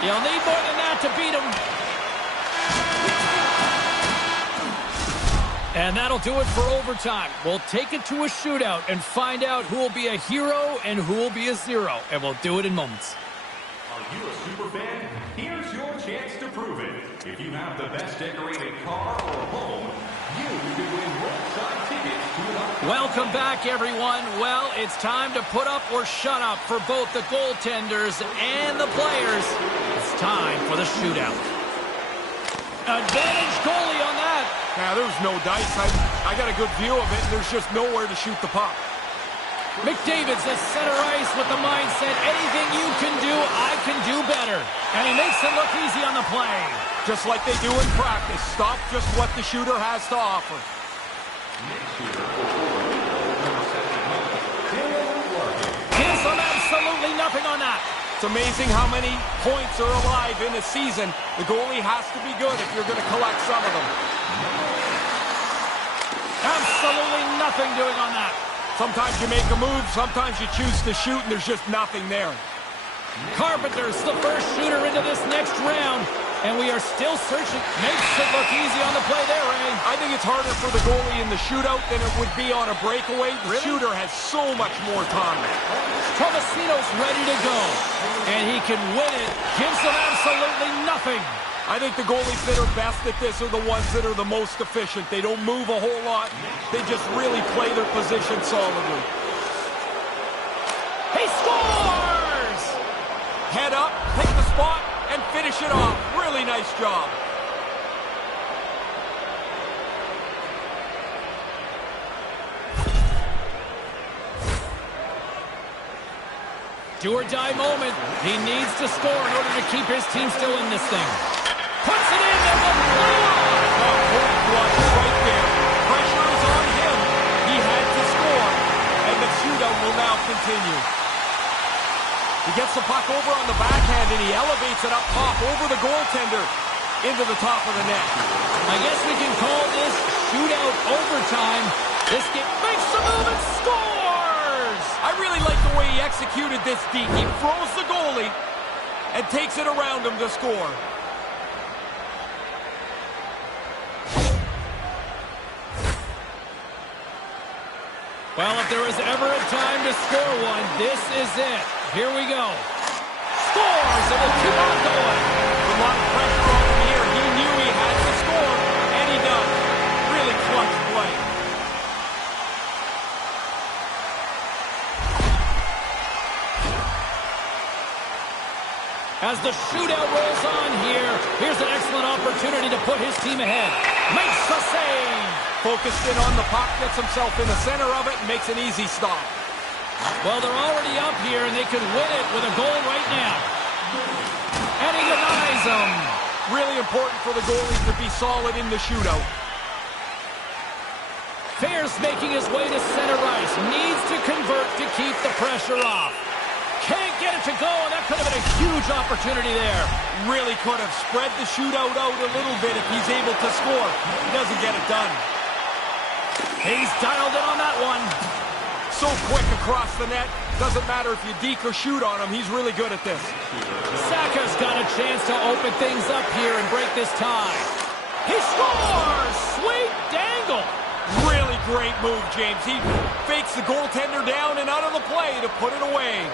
You'll need more than that to beat him. And that'll do it for overtime. We'll take it to a shootout and find out who will be a hero and who will be a zero. And we'll do it in moments. Are you a super fan? Here's your chance to prove it. If you have the best decorated car or home, you could win roadside tickets to an upcoming. Welcome back, everyone. Well, it's time to put up or shut up for both the goaltenders and the players. It's time for the shootout. Advantage goalie on that. Yeah, there's no dice. I got a good view of it, and there's just nowhere to shoot the puck. McDavid's at center ice with the mindset, anything you can do, I can do better. And he makes it look easy on the play. Just like they do in practice. Stop just what the shooter has to offer. Gives them absolutely nothing on that. It's amazing how many points are alive in a season. The goalie has to be good if you're going to collect some of them. Absolutely nothing doing on that. Sometimes you make a move, sometimes you choose to shoot, and there's just nothing there. Carpenter's the first shooter into this next round, and we are still searching. Makes it look easy on the play there, Ray. I think it's harder for the goalie in the shootout than it would be on a breakaway. The shooter has so much more time. Tomasino's ready to go, and he can win it. Gives them absolutely nothing. I think the goalies that are best at this are the ones that are the most efficient. They don't move a whole lot. They just really play their position solidly. He scores! Head up, take the spot, and finish it off. Really nice job. Do or die moment. He needs to score in order to keep his team still in this thing. Puts it in and the block right there. Pressure is on him. He had to score, and the shootout will now continue. He gets the puck over on the backhand, and he elevates it up top over the goaltender into the top of the net. I guess we can call this shootout overtime. This game makes the move and scores! I really like the way he executed this deep. He throws the goalie and takes it around him to score. Well, if there was ever a time to score one, this is it. Here we go. Scores, and will keep on going. With a lot of pressure on him here, he knew he had to score, and he does. Really clutch play. As the shootout rolls on here, here's an excellent opportunity to put his team ahead. Makes the save. Focused in on the puck, gets himself in the center of it, and makes an easy stop. Well, they're already up here, and they could win it with a goal right now. And he denies them. Really important for the goalie to be solid in the shootout. Fierce making his way to center ice. Needs to convert to keep the pressure off. Can't get it to go, and that could have been a huge opportunity there. Really could have spread the shootout out a little bit if he's able to score. He doesn't get it done. He's dialed in on that one. So quick across the net. Doesn't matter if you deke or shoot on him. He's really good at this. Saka's got a chance to open things up here and break this tie. He scores! Sweet dangle. Really great move, James. He fakes the goaltender down and out of the play to put it away.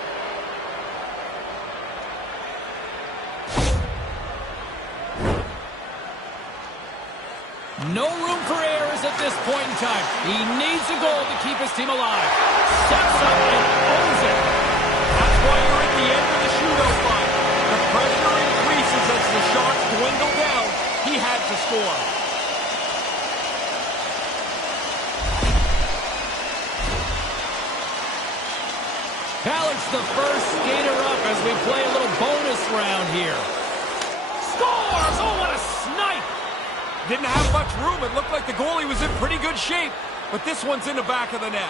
No room for errors at this point in time. He needs a goal to keep his team alive. Steps up and owns it. That's why you're at the end of the shootout line. The pressure increases as the shots dwindle down. He had to score. Halleck's the first skater up as we play a little bonus round here. Scores! Oh, what a snipe! Didn't have much room. It looked like the goalie was in pretty good shape, but this one's in the back of the net.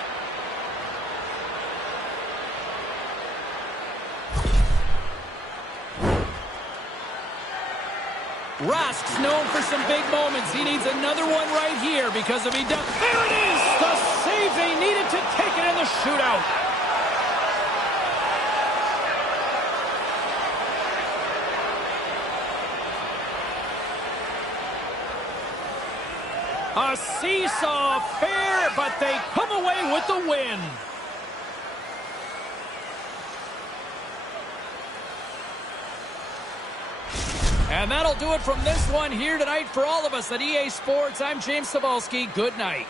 Rask's known for some big moments. He needs another one right here because if he does... There it is! The save they needed to take it in the shootout. A seesaw affair, but they come away with the win. And that'll do it from this one here tonight for all of us at EA Sports. I'm James Cybulski. Good night.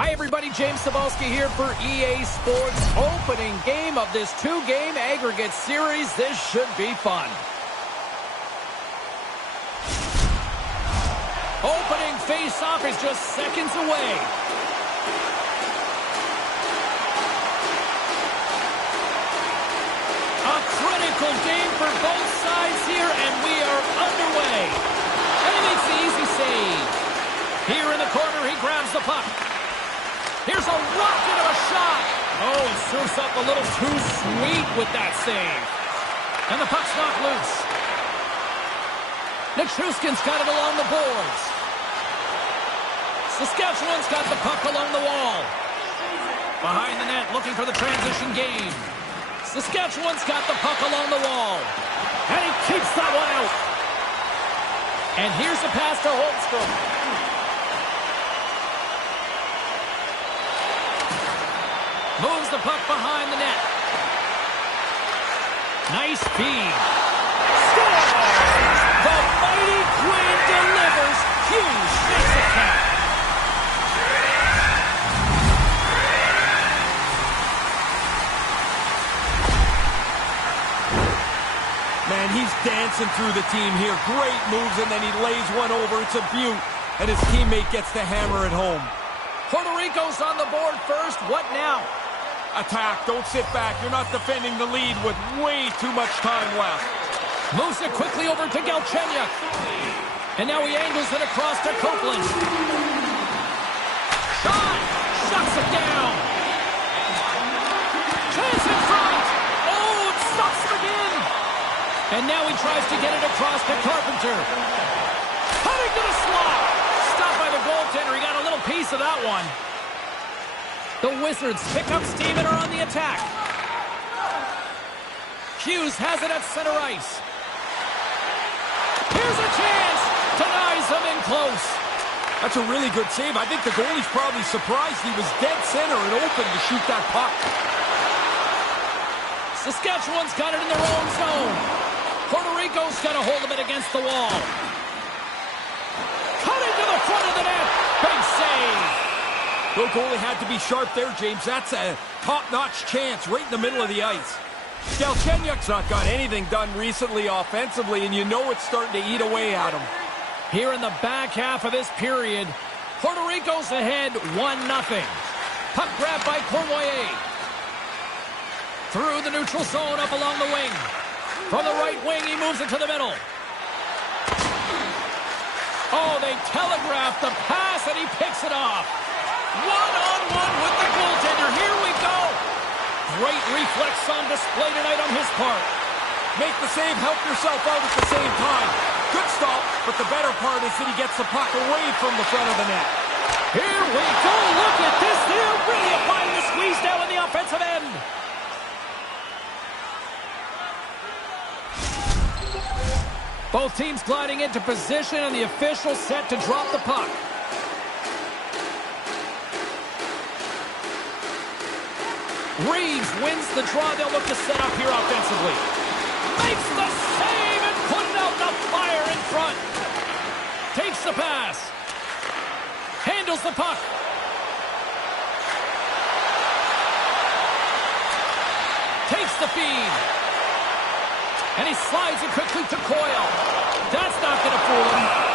Hi everybody, James Cebulski here for EA Sports. Opening game of this two-game aggregate series. This should be fun. Opening face-off is just seconds away. A critical game for both sides here, and we are underway. And he makes the easy save. Here in the corner, he grabs the puck. Here's a rocket of a shot. Oh, and surfs up a little too sweet with that save. And the puck's knocked loose. Nichushkin's got it along the boards. Saskatchewan's got the puck along the wall. Behind the net, looking for the transition game. Saskatchewan's got the puck along the wall. And he keeps that one out. And here's a pass to Holmstrom. Moves the puck behind the net. Nice feed. Scores! The mighty Quinn delivers. Hughes makes it count. Man, he's dancing through the team here. Great moves, and then he lays one over. It's a beaut, and his teammate gets the hammer at home. Puerto Rico's on the board first. What now? Attack. Don't sit back. You're not defending the lead with way too much time left. Moves it quickly over to Galchenyuk. And now he angles it across to Copeland. Shot! Shuts it down. Chance in front. Oh, it stops him again. And now he tries to get it across to Carpenter. Cutting to the slot. Stopped by the goaltender. He got a little piece of that one. The Wizards pick up steam and are on the attack. Hughes has it at center ice. Here's a chance. Denies him in close. That's a really good save. I think the goalie's probably surprised he was dead center and open to shoot that puck. Saskatchewan's got it in their own zone. Puerto Rico's got a hold of it against the wall. Cutting to the front of the net. Big save. The goalie had to be sharp there, James. That's a top-notch chance right in the middle of the ice. Galchenyuk's not got anything done recently offensively, and you know it's starting to eat away at him. Here in the back half of this period, Puerto Rico's ahead 1-0. Puck grab by Cournoyer. Through the neutral zone, up along the wing. From the right wing, he moves it to the middle. Oh, they telegraphed the pass, and he picks it off. One-on-one with the goaltender. Here we go. Great reflex on display tonight on his part. Make the save, help yourself out at the same time. Good stop, but the better part is that he gets the puck away from the front of the net. Here we go. Look at this. They're really applying the squeeze now in the offensive end. Both teams gliding into position, and the official set to drop the puck. Reeves wins the draw. They'll look to set up here offensively. Makes the save and putting out the fire in front. Takes the pass. Handles the puck. Takes the feed. And he slides it quickly to Coyle. That's not going to fool him.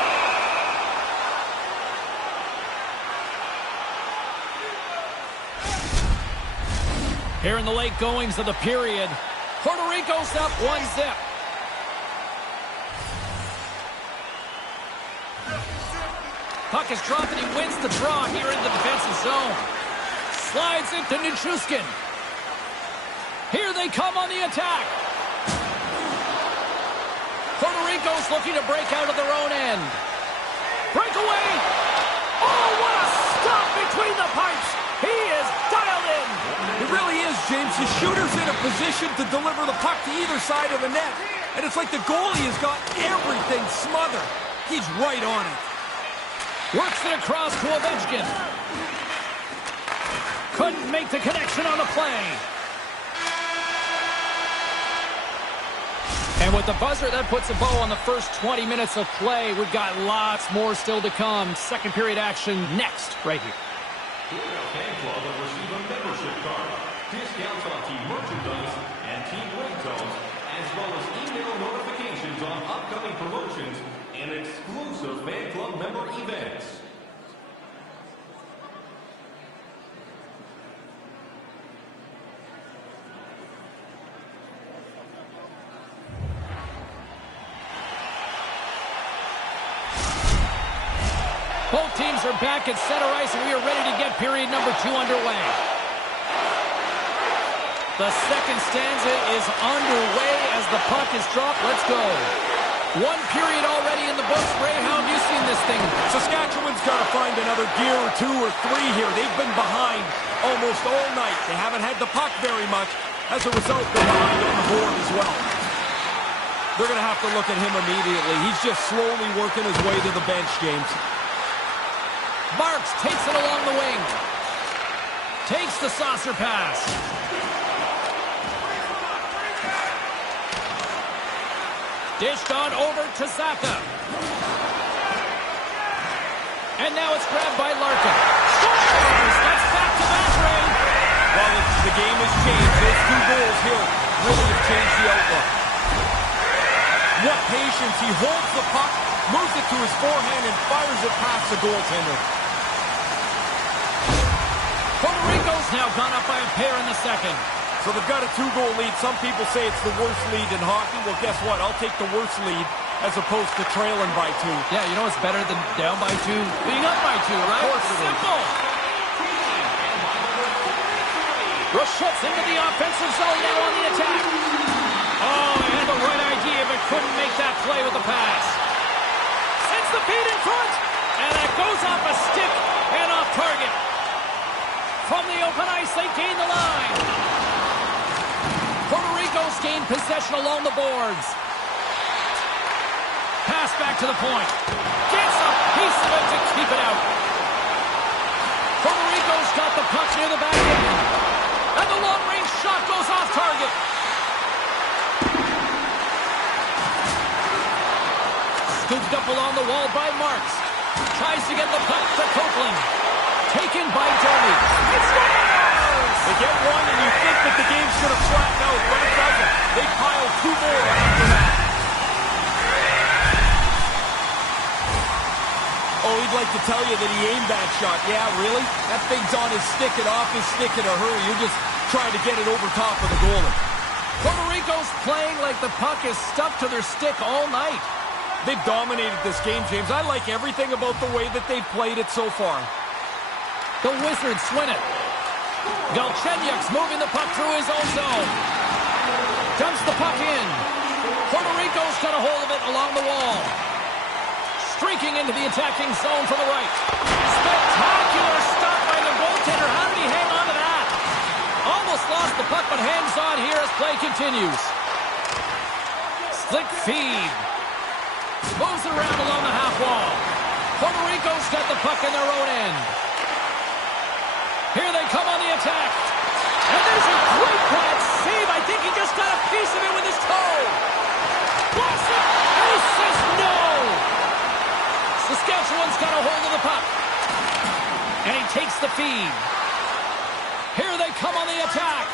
Here in the late goings of the period, Puerto Rico's up 1-0. Puck is dropped and he wins the draw here in the defensive zone. Slides it to Nichushkin. Here they come on the attack. Puerto Rico's looking to break out of their own end. Breakaway. Oh, what a stop between the pipes. He is dialed in. It really is, James. The shooter's in a position to deliver the puck to either side of the net. And it's like the goalie has got everything smothered. He's right on it. Works it across to Ovechkin. Couldn't make the connection on the play. And with the buzzer, that puts a bow on the first 20 minutes of play. We've got lots more still to come. Second period action next, right here. Join our fan club and receive a membership card, discounts on team merchandise and team ringtones, as well as email notifications on upcoming promotions and exclusive fan club member events. Both teams are back at center ice, and we are ready to get period number 2 underway. The second stanza is underway as the puck is dropped. Let's go. 1 period already in the books. Ray, how have you seen this thing? Saskatchewan's got to find another gear or 2 or 3 here. They've been behind almost all night. They haven't had the puck very much. As a result, they're behind on the board as well. They're going to have to look at him immediately. He's just slowly working his way to the bench, James. Marks takes it along the wing. Takes the saucer pass. Dished on over to Zaka. And now it's grabbed by Larkin. Scores! That's back-to-back, Ray. Well, the game has changed. Those 2 goals here really have changed the outlook. What patience. He holds the puck, moves it to his forehand, and fires it past the goaltender. Puerto Rico's now gone up by a pair in the second. So they've got a 2-goal lead. Some people say it's the worst lead in hockey. Well, guess what? I'll take the worst lead as opposed to trailing by 2. Yeah, you know what's better than down by 2? Being up by 2, right? Of course it is. Simple. Rochettes into the offensive zone now on the attack. Oh, he had the right idea, but couldn't make that play with the pass. Sends the feed in front, and that goes off a stick and off target. From the open ice, they gain the line. Puerto Rico's gained possession along the boards. Pass back to the point. Gets a piece of it to keep it out. Puerto Rico's got the puck near the back end. And the long-range shot goes off target. Scooped up along the wall by Marks. Tries to get the puck to Copeland. Taken by Domi. It scores! They get one, and you think that the game should have flattened out, but it doesn't. They pile 2 more after that. Oh, he'd like to tell you that he aimed that shot. Yeah, really? That thing's on his stick and off his stick in a hurry. You're just trying to get it over top of the goalie. Puerto Rico's playing like the puck is stuck to their stick all night. They've dominated this game, James. I like everything about the way that they've played it so far. The Wizards win it. Galchenyuk's moving the puck through his own zone. Dumps the puck in. Puerto Rico's got a hold of it along the wall. Streaking into the attacking zone from the right. Spectacular stop by the goaltender. How did he hang on to that? Almost lost the puck, but hangs on here as play continues. Slick feed. Moves it around along the half wall. Puerto Rico's got the puck in their own end. Here they come on the attack. And there's a great pad save. I think he just got a piece of it with his toe. Lost it. And he says no. Saskatchewan's got a hold of the puck. And he takes the feed. Here they come on the attack.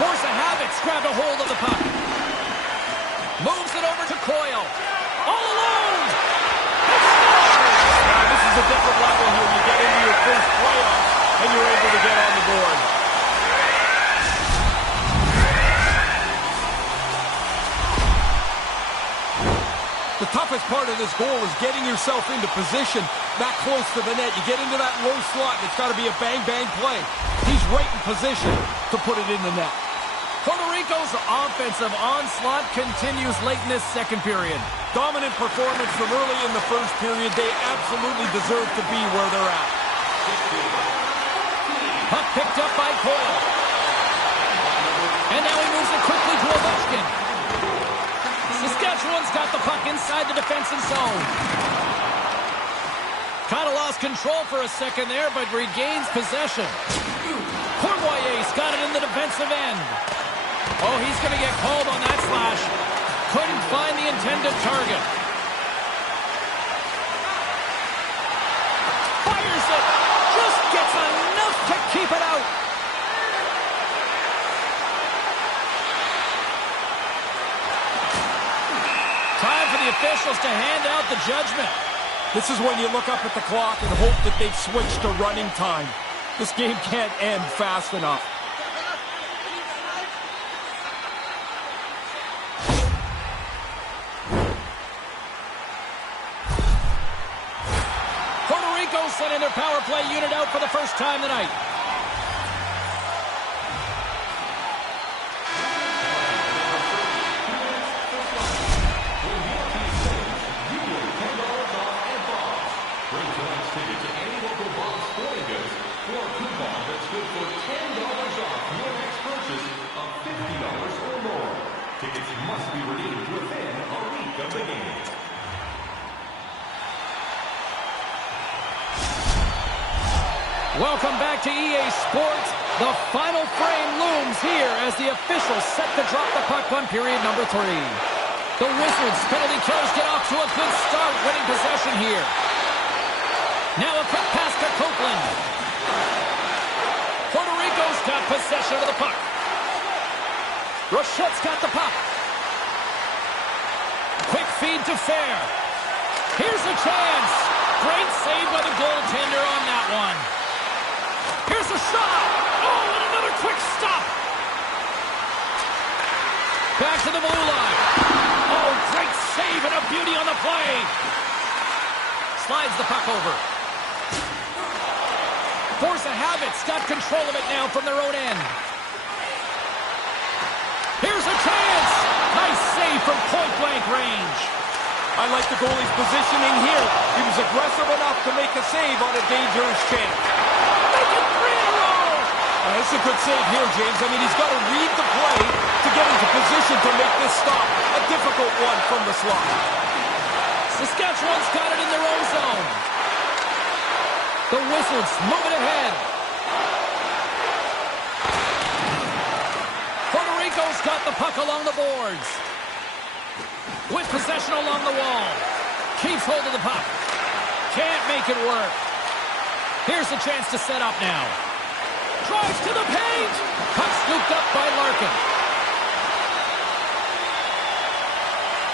Force a Habit's grabbed a hold of the puck. Moves it over to Coyle. All alone. Now, this is a different level here. You get into your first playoff, and you're able to get on the board. The toughest part of this goal is getting yourself into position that close to the net. You get into that low slot, and it's got to be a bang-bang play. He's right in position to put it in the net. Puerto Rico's offensive onslaught continues late in this second period. Dominant performance from early in the first period. They absolutely deserve to be where they're at. Puck picked up by Coyle. And now he moves it quickly to Ovechkin. Saskatchewan's got the puck inside the defensive zone. Kind of lost control for a second there, but regains possession. Cournoyer's got it in the defensive end. Oh, he's going to get called on that slash. Couldn't find the intended target. Fires it. Just keep it out. Time for the officials to hand out the judgment. This is when you look up at the clock and hope that they've switched to running time. This game can't end fast enough. Puerto Rico sending their power play unit out for the first time tonight. Tickets must be redeemed within a week of the game. Welcome back to EA Sports. The final frame looms here as the officials set to drop the puck on period number 3. The Wizards penalty killers get off to a good start, winning possession here. Now a quick pass to Copeland. Puerto Rico's got possession of the puck. Rochette's got the puck. Quick feed to Fair. Here's a chance. Great save by the goaltender on that one. Here's a shot. Oh, and another quick stop. Back to the blue line. Oh, great save and a beauty on the play. Slides the puck over. Force a Habit's got control of it now from their own end. Here's a chance! Nice save from point-blank range. I like the goalie's positioning here. He was aggressive enough to make a save on a dangerous chance. Make it 3 in a row! This is a good save here, James. I mean, he's got to read the play to get into position to make this stop. A difficult one from the slot. Saskatchewan's got it in their own zone. The Wizards moving ahead. Puerto Rico's got the puck along the boards. With possession along the wall. Keeps hold of the puck. Can't make it work. Here's a chance to set up now. Drives to the paint. Puck scooped up by Larkin.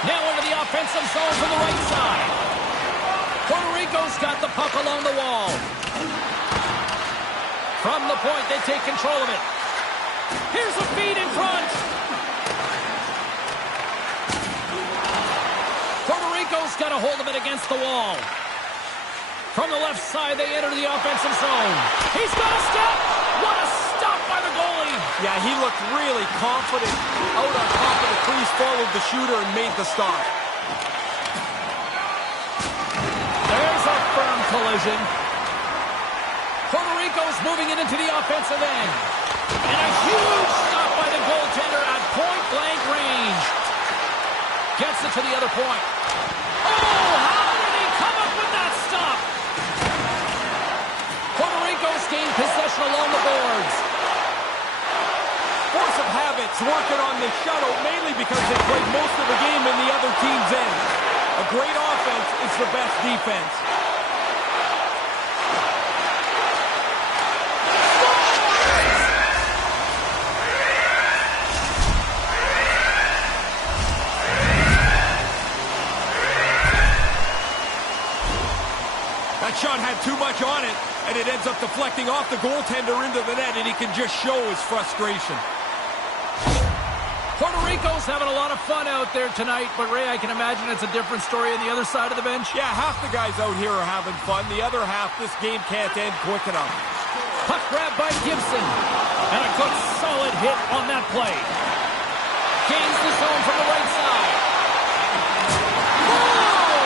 Now into the offensive zone from the right side. Puerto Rico's got the puck along the wall. From the point, they take control of it. Here's a feed in front. Puerto Rico's got a hold of it against the wall. From the left side, they enter the offensive zone. He's got a step. What a stop by the goalie. Yeah, he looked really confident. Out on top of the crease, followed the shooter and made the stop. There's a firm collision. Puerto Rico's moving it into the offensive end. And a huge stop by the goaltender at point-blank range. Gets it to the other point. Oh, how did he come up with that stop? Puerto Rico's gained possession along the boards. Force of Habit's working on this shuttle, mainly because they played most of the game in the other team's end. A great offense is the best defense. That shot had too much on it, and it ends up deflecting off the goaltender into the net, and he can just show his frustration. Puerto Rico's having a lot of fun out there tonight, but Ray, I can imagine it's a different story on the other side of the bench. Yeah, half the guys out here are having fun. The other half, this game can't end quick enough. Puck grab by Gibson. And a good solid hit on that play. Gains the zone from the right side. Boom!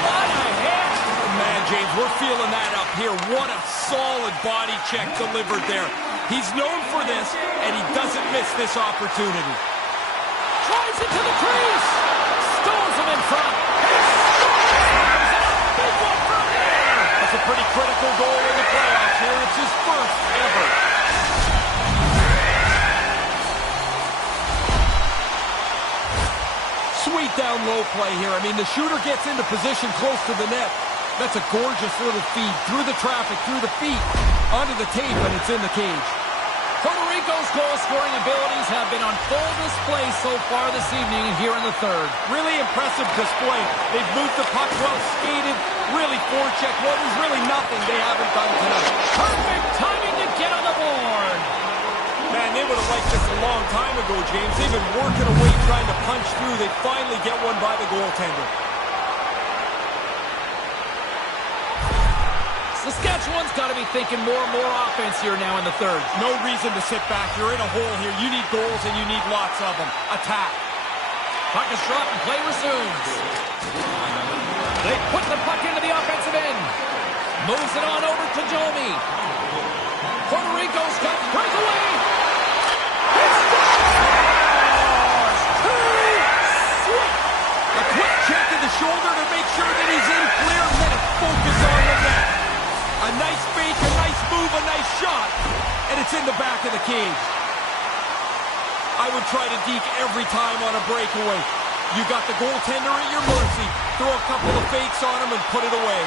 What a hit! Man, James, we're feeling that up here. What a solid body check delivered there. He's known for this, and he doesn't miss this opportunity. Drives into the crease. Stones him in front. Big one from there. That's a pretty critical goal in the playoffs here. It's his first ever. Sweet down low play here. I mean, the shooter gets into position close to the net. That's a gorgeous little feed through the traffic, through the feet. onto the tape, and it's in the cage. Puerto Rico's goal-scoring abilities have been on full display so far this evening here in the third. Really impressive display. They've moved the puck well, skated, really forechecked. Well, there's really nothing they haven't done tonight. Perfect timing to get on the board. Man, they would have liked this a long time ago, James. They've been working away, trying to punch through. They finally get one by the goaltender. Saskatchewan's got to be thinking more and more offense here now in the third. No reason to sit back. You're in a hole here. You need goals, and you need lots of them. Attack. Puck is dropped and play resumes. They put the puck into the offensive end. Moves it on over to Domi. Puerto Rico's got breakaway. It's scores! Sweet! A quick check to the shoulder to make sure that he's in clear, and then a focus on the net. A nice fake, a nice move, a nice shot, and it's in the back of the cage. I would try to deke every time on a breakaway. You got the goaltender at your mercy. Throw a couple of fakes on him and put it away.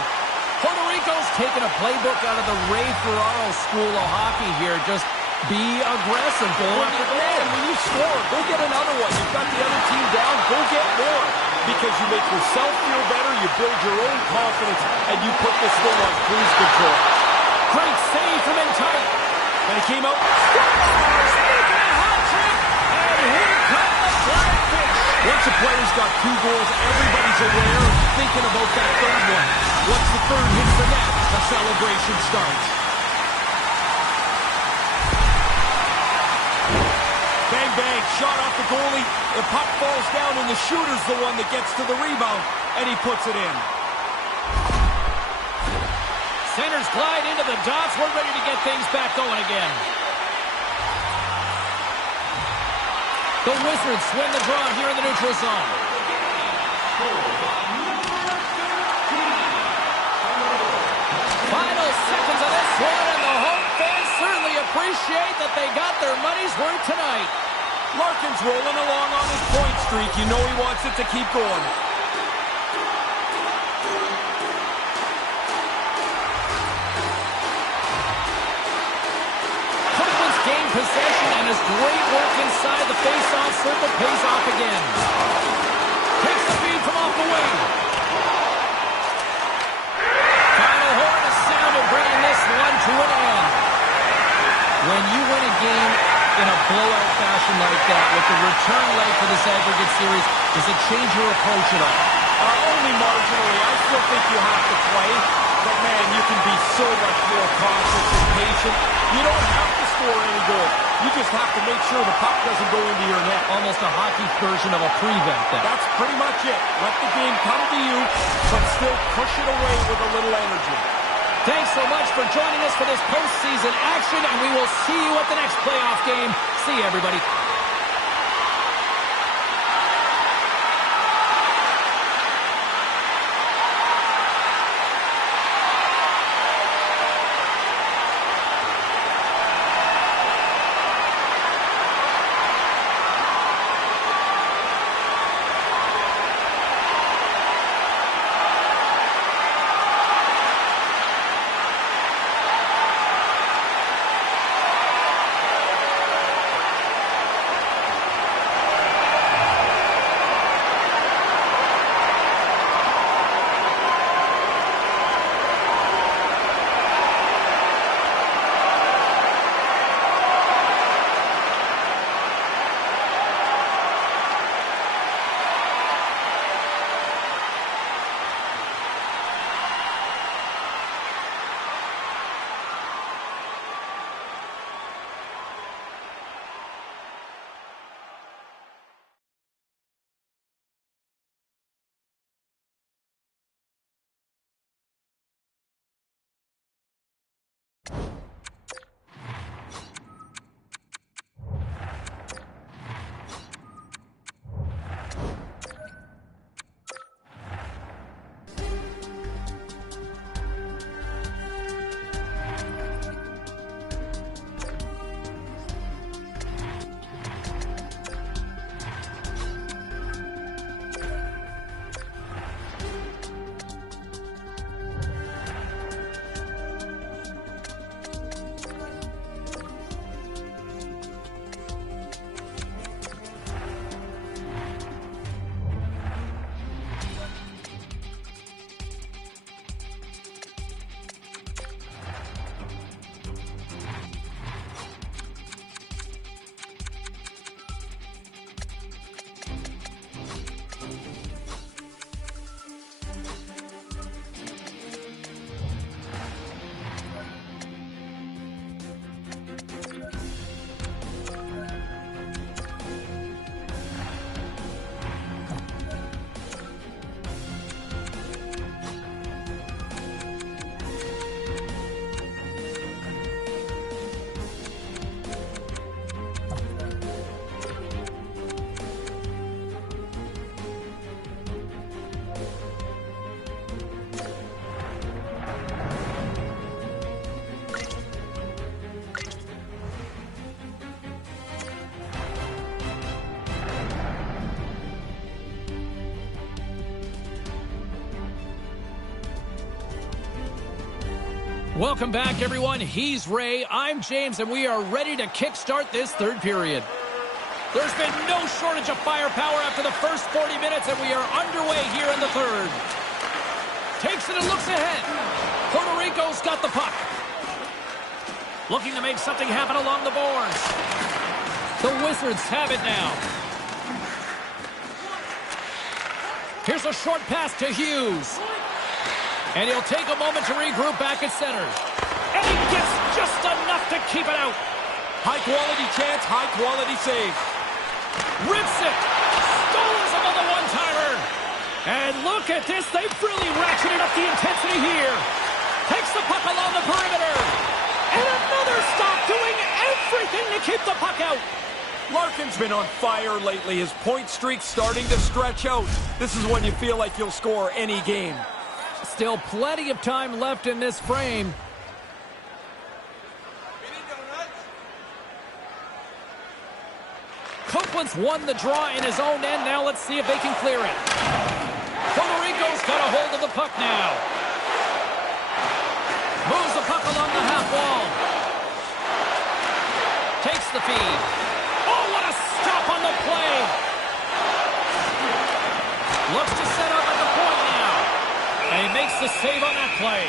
Puerto Rico's taking a playbook out of the Ray Ferraro school of hockey here. Just be aggressive, goal after goal. When you score, go get another one. You've got the other team down, go get more. Because you make yourself feel better, you build your own confidence, and you put this thing on cruise control. Great save from in tight. And he came out. Scores! Making a hat trick! And here comes the flying fish. Once a player's got 2 goals, everybody's aware and thinking about that third one. Once the third hits the net, the celebration starts. Bang, bang, shot off the goalie. The puck falls down, and the shooter's the one that gets to the rebound, and he puts it in. Centers glide into the dots. We're ready to get things back going again. The Wizards win the draw here in the neutral zone. Final seconds of this one, and the home fans certainly appreciate that they got their money's worth tonight. Larkin's rolling along on his point streak. You know he wants it to keep going. Kirkland's gained possession, and his great work inside the face-off circle pays off again. Takes the feed from off the wing. Final horn is sounded, bringing this one to an end. When you win a game in a blowout fashion like that, with the return leg for this aggregate series, does it change your approach at all? Only marginally. I still think you have to play, but man, you can be so much more cautious and patient. You don't have to score any goals. You just have to make sure the puck doesn't go into your net. Almost a hockey version of a prevent then. That's pretty much it. Let the game come to you, but still push it away with a little energy. Thanks so much for joining us for this postseason action, and we will see you at the next playoff game. See you, everybody. Welcome back, everyone. He's Ray, I'm James, and we are ready to kickstart this third period. There's been no shortage of firepower after the first 40 minutes, and we are underway here in the third. Takes it and looks ahead. Puerto Rico's got the puck. Looking to make something happen along the boards. The Wizards have it now. Here's a short pass to Hughes. And he'll take a moment to regroup back at center. And he gets just enough to keep it out. High-quality chance, high-quality save. Rips it. Scores him on the one-timer. And look at this. They've really ratcheted up the intensity here. Takes the puck along the perimeter. And another stop, doing everything to keep the puck out. Larkin's been on fire lately. His point streak's starting to stretch out. This is when you feel like you'll score any game. Still plenty of time left in this frame. Copeland's won the draw in his own end. Now let's see if they can clear it. Puerto Rico's got a hold of the puck now. Moves the puck along the half wall. Takes the feed. Oh, what a stop on the play. Looks to set up at the point now. And he makes the save on that play.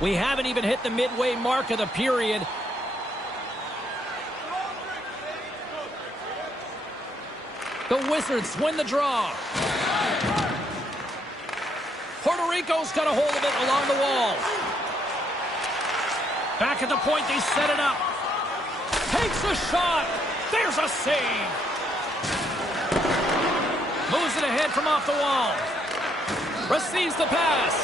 We haven't even hit the midway mark of the period. The Wizards win the draw. Puerto Rico's got a hold of it along the wall. Back at the point, they set it up. Takes a shot. There's a save. Moves it ahead from off the wall. Receives the pass.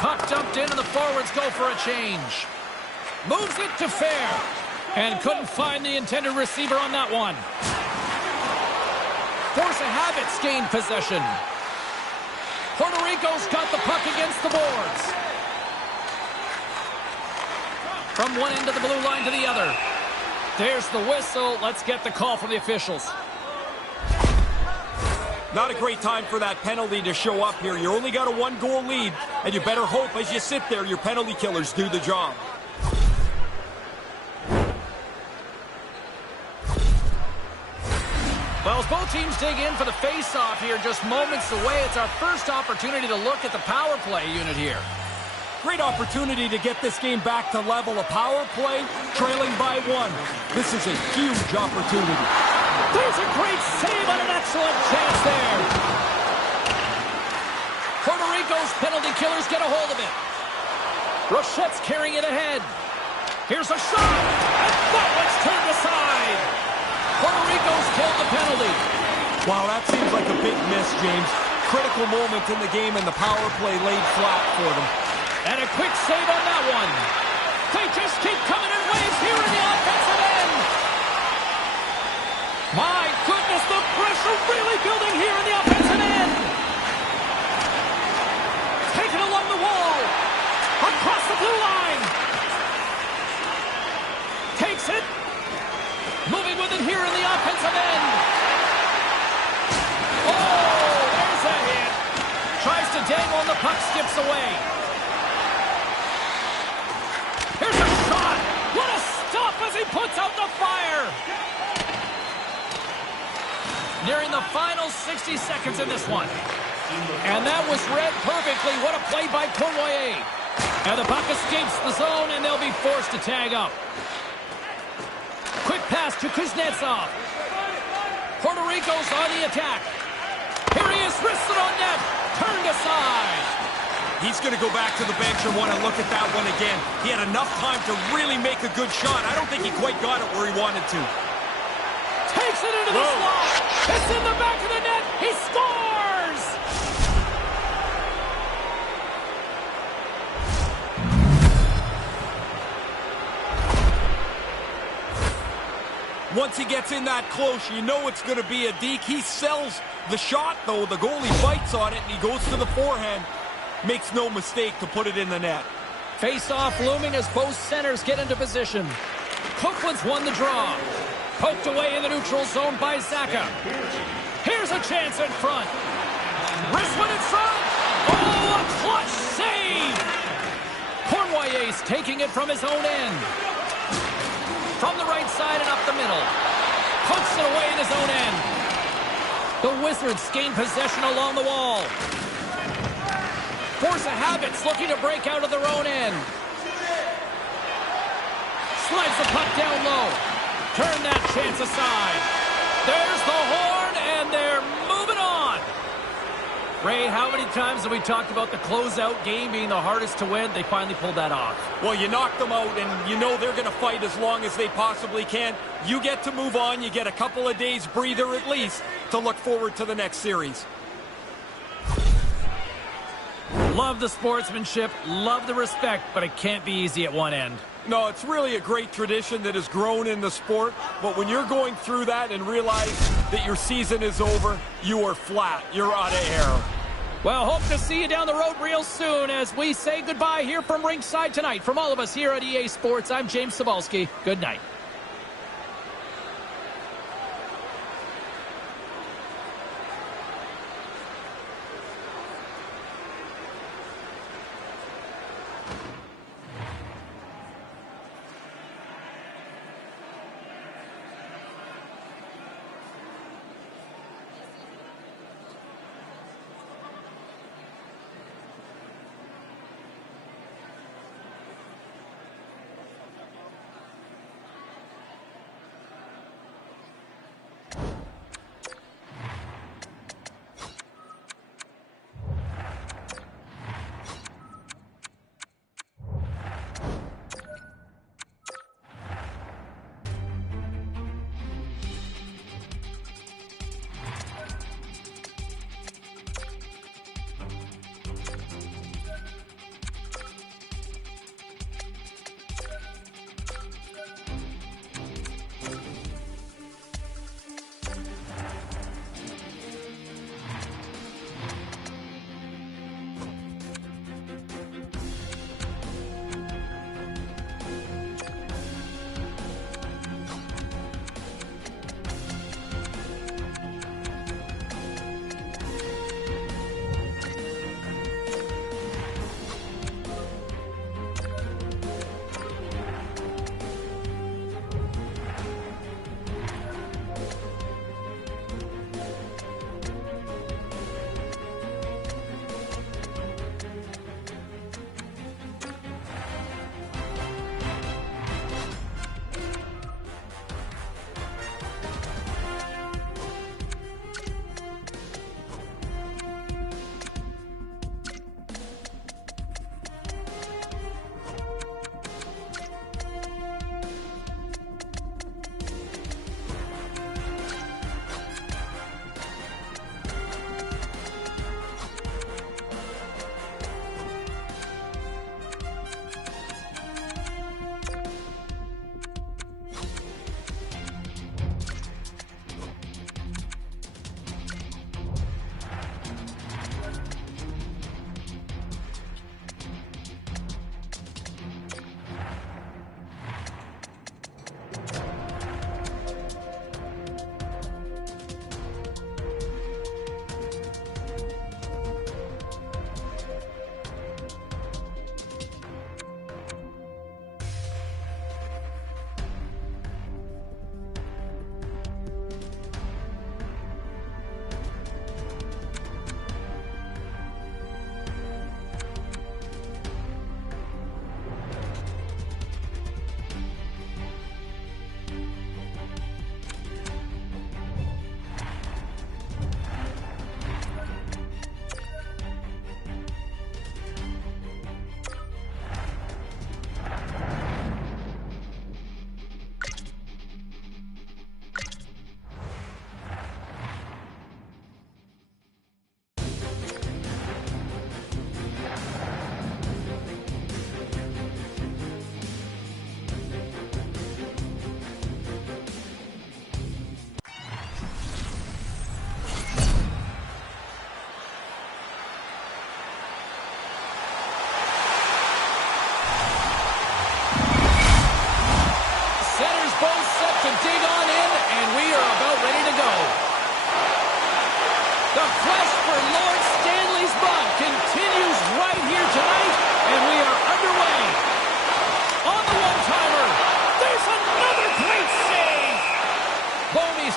Puck dumped in and the forwards go for a change. Moves it to fair. And couldn't find the intended receiver on that one. Force of habits gained possession. Puerto Rico's got the puck against the boards. From one end of the blue line to the other. There's the whistle. Let's get the call from the officials. Not a great time for that penalty to show up here. You only got a one-goal lead, and you better hope as you sit there your penalty killers do the job. Well, as both teams dig in for the face-off here, just moments away, it's our first opportunity to look at the power play unit here. Great opportunity to get this game back to level. A power play, trailing by one. This is a huge opportunity. There's a great save on an excellent chance there. Puerto Rico's penalty killers get a hold of it. Rochette's carrying it ahead. Here's a shot, and that one's turned aside. Puerto Rico's killed the penalty. Wow, that seems like a big miss, James. Critical moment in the game, and the power play laid flat for them. And a quick save on that one. They just keep coming in waves here in the offensive end. My goodness, the pressure really building here in the offensive end. Taken along the wall. Across the blue line. Takes it. Moving with it here in the offensive end. Oh, there's a hit. Tries to dangle and the puck skips away. Here's a shot. What a stop as he puts out the fire. Nearing the final 60 seconds in this one. And that was read perfectly. What a play by Cournoyer. And the puck escapes the zone, and they'll be forced to tag up. Quick pass to Kuznetsov. Puerto Rico's on the attack. Here he is, wristed on net. Turned aside. He's going to go back to the bench and want to look at that one again. He had enough time to really make a good shot. I don't think he quite got it where he wanted to. Takes it into the slot. It's in the back of the net. He scores! Once he gets in that close, you know it's going to be a deke. He sells the shot, though. The goalie bites on it, and he goes to the forehand. Makes no mistake to put it in the net. Face-off looming as both centers get into position. Copeland's won the draw. Poked away in the neutral zone by Zacha. Here's a chance in front. Wrist one in front. Oh, a clutch save. Cornwallis taking it from his own end. From the right side and up the middle. Puts it away in his own end. The Wizards gain possession along the wall. Force of habits looking to break out of their own end. Slides the puck down low. Turn that chance aside. There's the horn, and they're moving on. Ray, how many times have we talked about the closeout game being the hardest to win? They finally pulled that off. Well, you knock them out, and you know they're going to fight as long as they possibly can. You get to move on. You get a couple of days breather at least to look forward to the next series. Love the sportsmanship, love the respect, but it can't be easy at one end. No, it's really a great tradition that has grown in the sport, but when you're going through that and realize that your season is over, you are flat. You're out of air. Well, hope to see you down the road real soon as we say goodbye here from ringside tonight. From all of us here at EA Sports, I'm James Cybulski. Good night.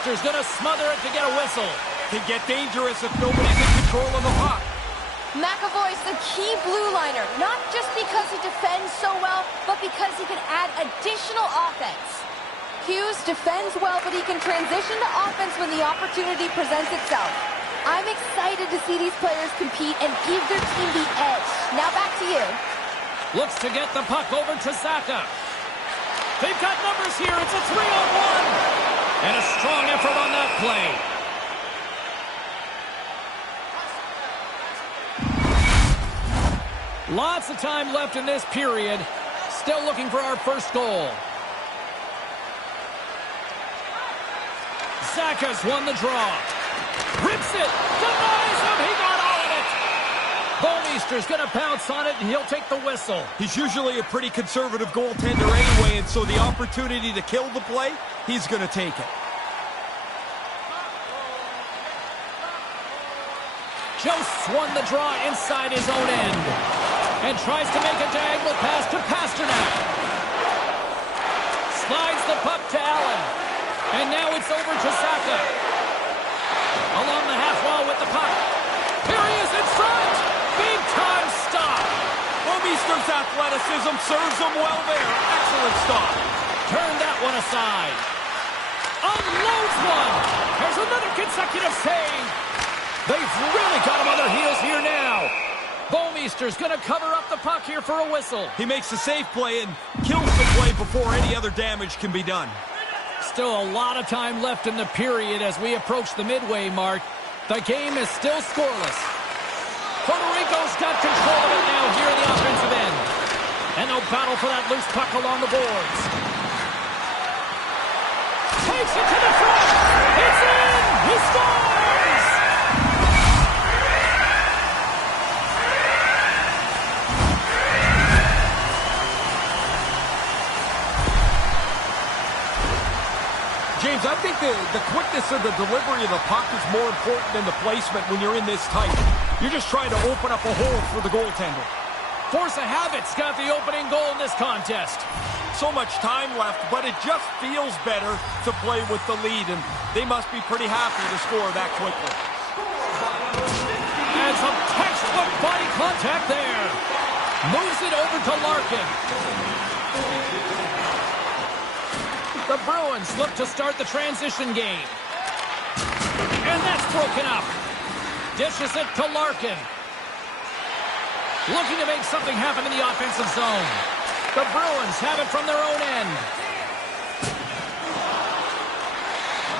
Bouwmeester's going to smother it to get a whistle. Can get dangerous if nobody's in control of the puck. McAvoy's the key blue liner, not just because he defends so well, but because he can add additional offense. Hughes defends well, but he can transition to offense when the opportunity presents itself. I'm excited to see these players compete and give their team the edge. Now back to you. Looks to get the puck over to Zacha. They've got numbers here. It's a 3-on-1. And a strong effort on that play. Lots of time left in this period. Still looking for our first goal. Zacha's won the draw. Rips it. Denies him. He got all of it. Bouwmeester's going to pounce on it, and he'll take the whistle. He's usually a pretty conservative goaltender anyway, and so the opportunity to kill the play, he's going to take it. Josts won the draw inside his own end and tries to make a diagonal pass to Pasternak. Slides the puck to Allen, and now it's over to Zacha. Along the half wall with the puck. Here he is in front. Big time stop. Bouwmeester's athleticism serves him well there. Excellent stop. Turn that one aside. Unloads one. There's another consecutive save. They've really got him on their heels here now. Bouwmeester's going to cover up the puck here for a whistle. He makes a safe play and kills the play before any other damage can be done. Still a lot of time left in the period as we approach the midway mark. The game is still scoreless. Puerto Rico's got control of it now here in the offensive end. And they'll battle for that loose puck along the boards. Takes it to the front. It's in. He scores. James, I think the quickness of the delivery of the puck is more important than the placement when you're in this tight. You're just trying to open up a hole for the goaltender. Force of habit's got the opening goal in this contest. So much time left, but it just feels better to play with the lead, and they must be pretty happy to score that quickly. And some textbook body contact there. Moves it over to Larkin. The Bruins look to start the transition game. And that's broken up. Dishes it to Larkin. Looking to make something happen in the offensive zone. The Bruins have it from their own end.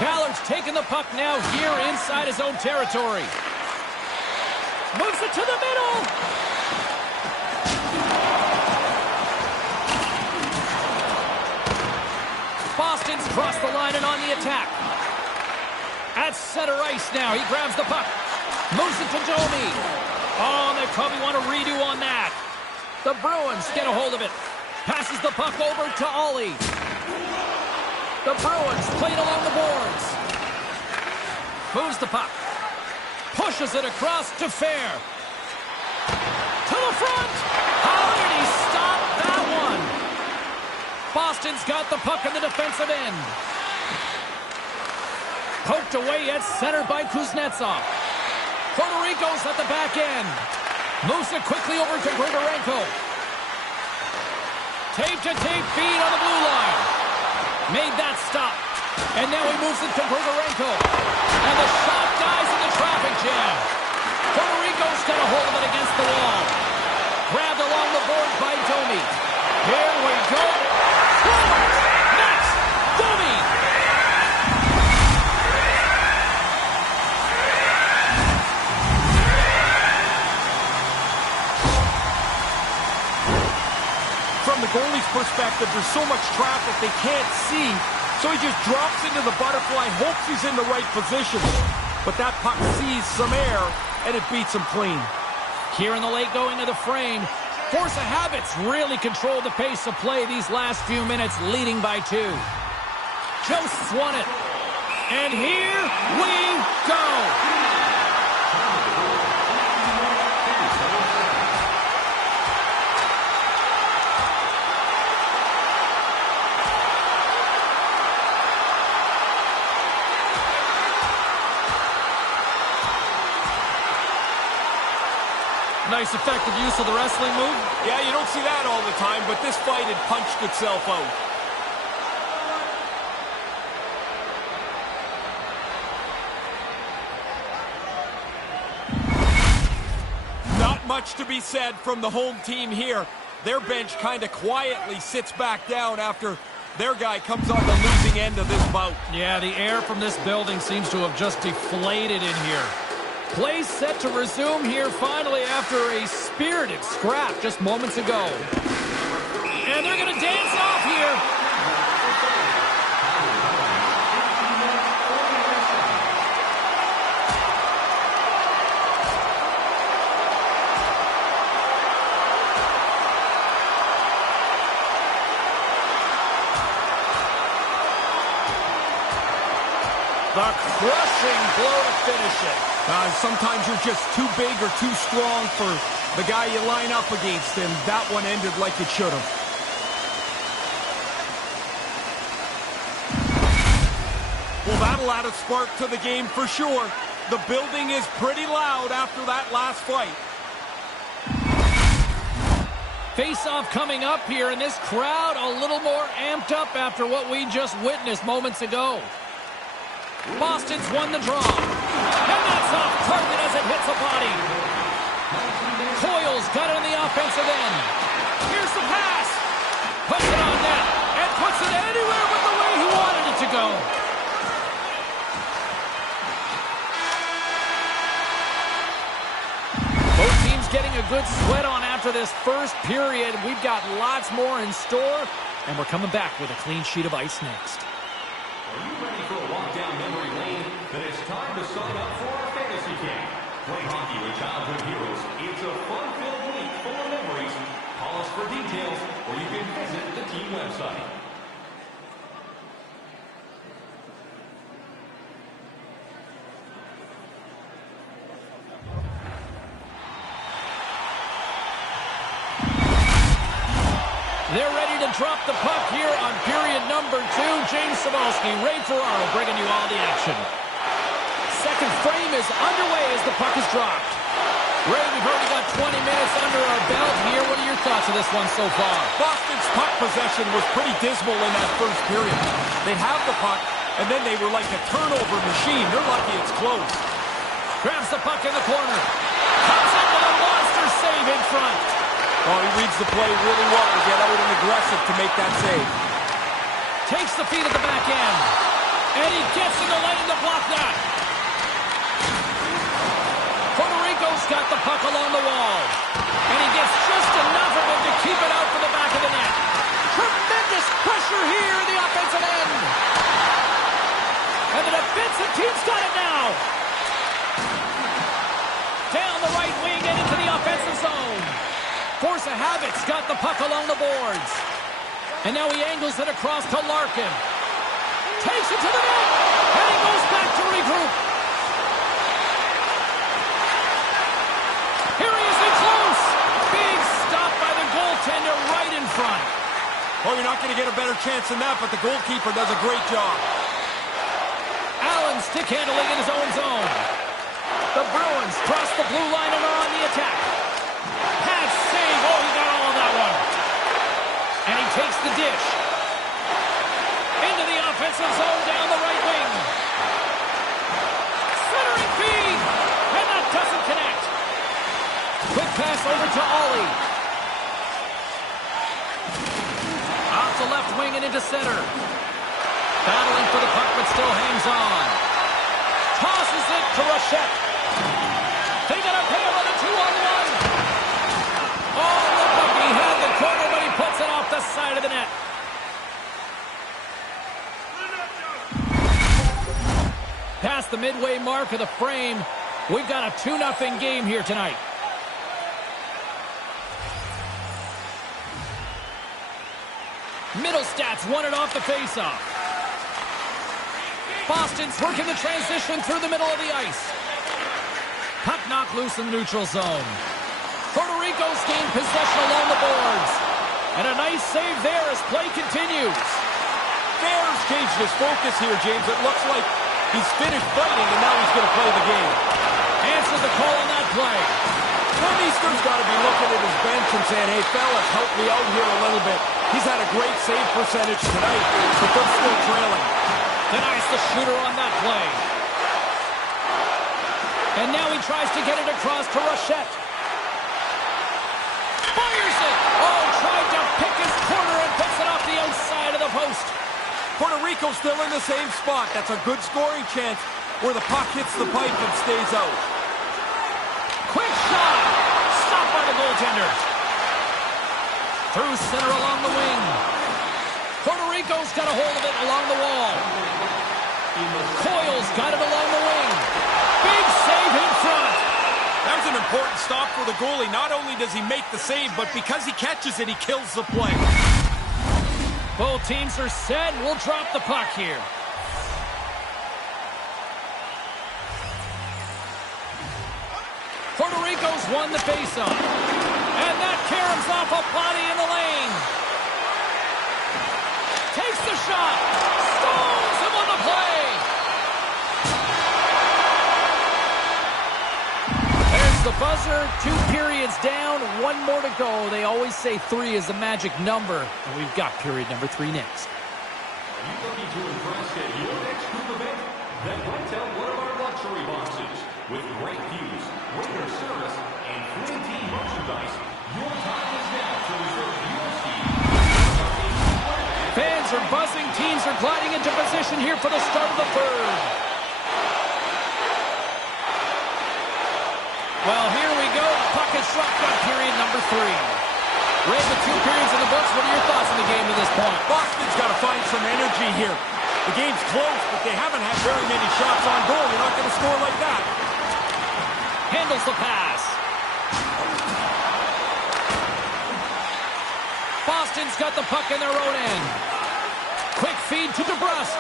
Ballard's taking the puck now here inside his own territory. Moves it to the middle. Boston's crossed the line and on the attack. At center ice now. He grabs the puck. Moves it to Domi. Oh, and they probably want a redo on that. The Bruins get a hold of it. Passes the puck over to Ollie. The Bruins play it along the boards. Moves the puck. Pushes it across to Fair. To the front. How did he stop that one? Boston's got the puck in the defensive end. Poked away at center by Kuznetsov. Puerto Rico's at the back end. Moves it quickly over to Grigorenko. Tape-to-tape feed on the blue line. Made that stop. And now he moves it to Grigorenko. And the shot dies in the traffic jam. Puerto Rico's got a hold of it against the wall. Grabbed along the boards by Domi. Here we go. Max Domi. From the goalie's perspective, there's so much traffic they can't see, so he just drops into the butterfly, hopes he's in the right position. But that puck sees some air, and it beats him clean. Here in the late going to the frame, force of habits really controlled the pace of play these last few minutes, leading by 2. Josts won it. And here we go. Nice effective use of the wrestling move. Yeah, you don't see that all the time, but this fight had punched itself out. Not much to be said from the home team here. Their bench kind of quietly sits back down after their guy comes on the losing end of this bout. Yeah, the air from this building seems to have just deflated in here. Play set to resume here finally after a spirited scrap just moments ago. And they're going to dance off here. The crushing blow to finish it. Sometimes you're just too big or too strong for the guy you line up against, and that one ended like it should have. Well, that'll add a spark to the game for sure. The building is pretty loud after that last fight. Face-off coming up here, and this crowd a little more amped up after what we just witnessed moments ago. Boston's won the draw. And that's off target as it hits a body. Coyle's got it on the offensive end. Here's the pass. Puts it on net. And puts it anywhere but the way he wanted it to go. Both teams getting a good sweat on after this first period. We've got lots more in store. And we're coming back with a clean sheet of ice next. Are you ready for a walk down memory lane? Then it's time to sign up for our fantasy camp. Play hockey with childhood heroes. It's a fun-filled week full of memories. Call us for details, or you can visit the team website. They're ready to drop the puck here on period number 2. James Cybulski, Ray Ferraro bringing you all the action. Second frame is underway as the puck is dropped. Ray, we've already got 20 minutes under our belt here. What are your thoughts of this one so far? Boston's puck possession was pretty dismal in that first period. They have the puck, and then they were like a turnover machine. They're lucky it's close. Grabs the puck in the corner. Comes in with a monster save in front. Oh, he reads the play really well to get out and aggressive to make that save. Takes the feed at the back end. And he gets in the lane to block that. Puerto Rico's got the puck along the wall. And he gets just enough of it to keep it out from the back of the net. Tremendous pressure here in the offensive end. And the defensive team's got it now. Down the right wing and into the offensive zone. Force of Habit's got the puck along the boards. And now he angles it across to Larkin. Takes it to the net. And he goes back to regroup. Here he is in close. Being stopped by the goaltender right in front. Well, you're not going to get a better chance than that, but the goalkeeper does a great job. Allen stick handling in his own zone. The Bruins cross the blue line and are on the attack. Pass save. Oh, he got all of that one. And he takes the dish. Into the offensive zone down the right wing. Centering feed. And that doesn't connect. Quick pass over to Ollie. Off the left wing and into center. Battling for the puck, but still hangs on. Tosses it to Rochette. They got a pair on a 2-on-1. Oh, look up. He had the corner, but he puts it off the side of the net. Past the midway mark of the frame, we've got a 2-0 game here tonight. Middlestats won it off the faceoff. Boston's working the transition through the middle of the ice. Puck knocked loose in the neutral zone. Puerto Rico's gained possession along the boards. And a nice save there as play continues. Bears changed his focus here, James. It looks like he's finished fighting, and now he's going to play the game. Answers the call on that play. Easter's got to be looking at his bench and saying, hey, fellas, help me out here a little bit. He's had a great save percentage tonight, but they're still trailing. Denies the shooter on that play. And now he tries to get it across to Rochette. Fires it! Oh, tried to pick his corner and puts it off the outside of the post. Puerto Rico still in the same spot. That's a good scoring chance where the puck hits the pipe and stays out. Quick shot! Stopped by the goaltender. Through center along the wing. Puerto Rico's got a hold of it along the wall. Coyle's got it along the wing. Big save in front. That was an important stop for the goalie. Not only does he make the save, but because he catches it, he kills the play. Both teams are set. We'll drop the puck here. Puerto Rico's won the faceoff. And that caroms off a body in the lane. Takes the shot. Stones him on the play. There's the buzzer. 2 periods down. 1 more to go. They always say 3 is the magic number. And we've got period number 3 next. Are you looking to impress at your next group event? Then rent out one of our luxury boxes. With great views, waiter service, and free team merchandise, your time is now to reserve your seat. Fans are buzzing. Teams are gliding into position here for the start of the third. Well, here we go. Puck is dropped on period number 3. Ray, the 2 periods in the books. What are your thoughts on the game at this point? Boston's got to find some energy here. The game's close, but they haven't had very many shots on goal. You're not going to score like that. Handles the pass. Boston's got the puck in their own end. Quick feed to DeBrusque.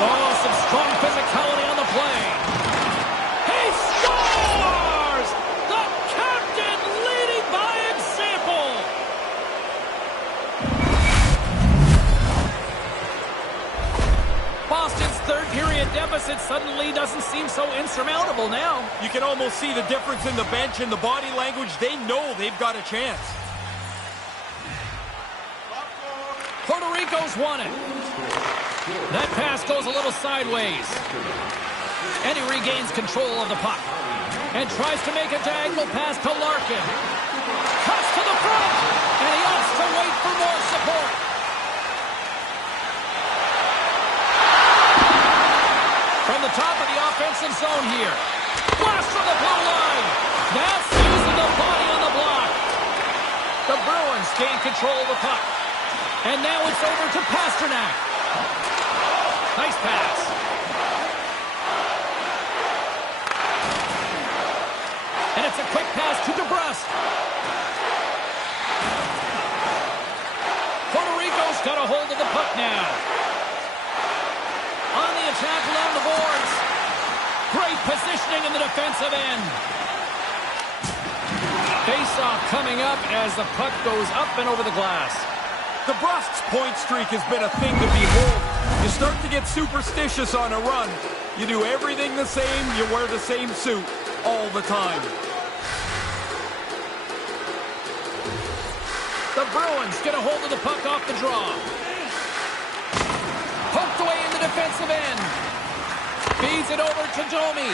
Oh, some strong physicality on the play. He scores! The captain leading by example. Boston's third period deficit suddenly doesn't seem so insurmountable now. You can almost see the difference in the bench and the body language. They know they've got a chance. Puerto Rico's won it. That pass goes a little sideways. And he regains control of the puck. And tries to make a diagonal pass to Larkin. Cuts to the front. And he opts to wait for more support. From the top of the offensive zone here. Blast from the blue line. That's using the body on the block. The Bruins gain control of the puck. And now it's over to Pasternak. Nice pass. And it's a quick pass to DeBrusque. Puerto Rico's got a hold of the puck now. On the attack along the boards. Great positioning in the defensive end. Face-off coming up as the puck goes up and over the glass. DeBrusque's point streak has been a thing to behold. You start to get superstitious on a run. You do everything the same. You wear the same suit all the time. The Bruins get a hold of the puck off the draw. Poked away in the defensive end. Feeds it over to Domi.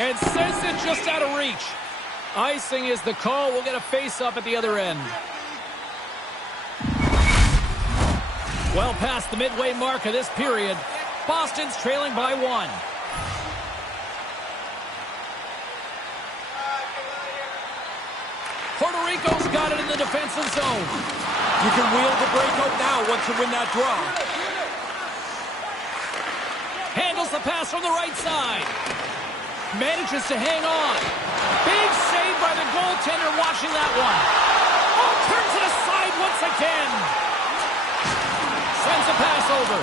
And sends it just out of reach. Icing is the call. We'll get a face-up at the other end. Well past the midway mark of this period. Boston's trailing by 1. Puerto Rico's got it in the defensive zone. You can wheel the breakout now once you win that draw. Handles the pass from the right side. Manages to hang on. Big save by the goaltender watching that one. Oh, turns it aside once again. Sends a pass over.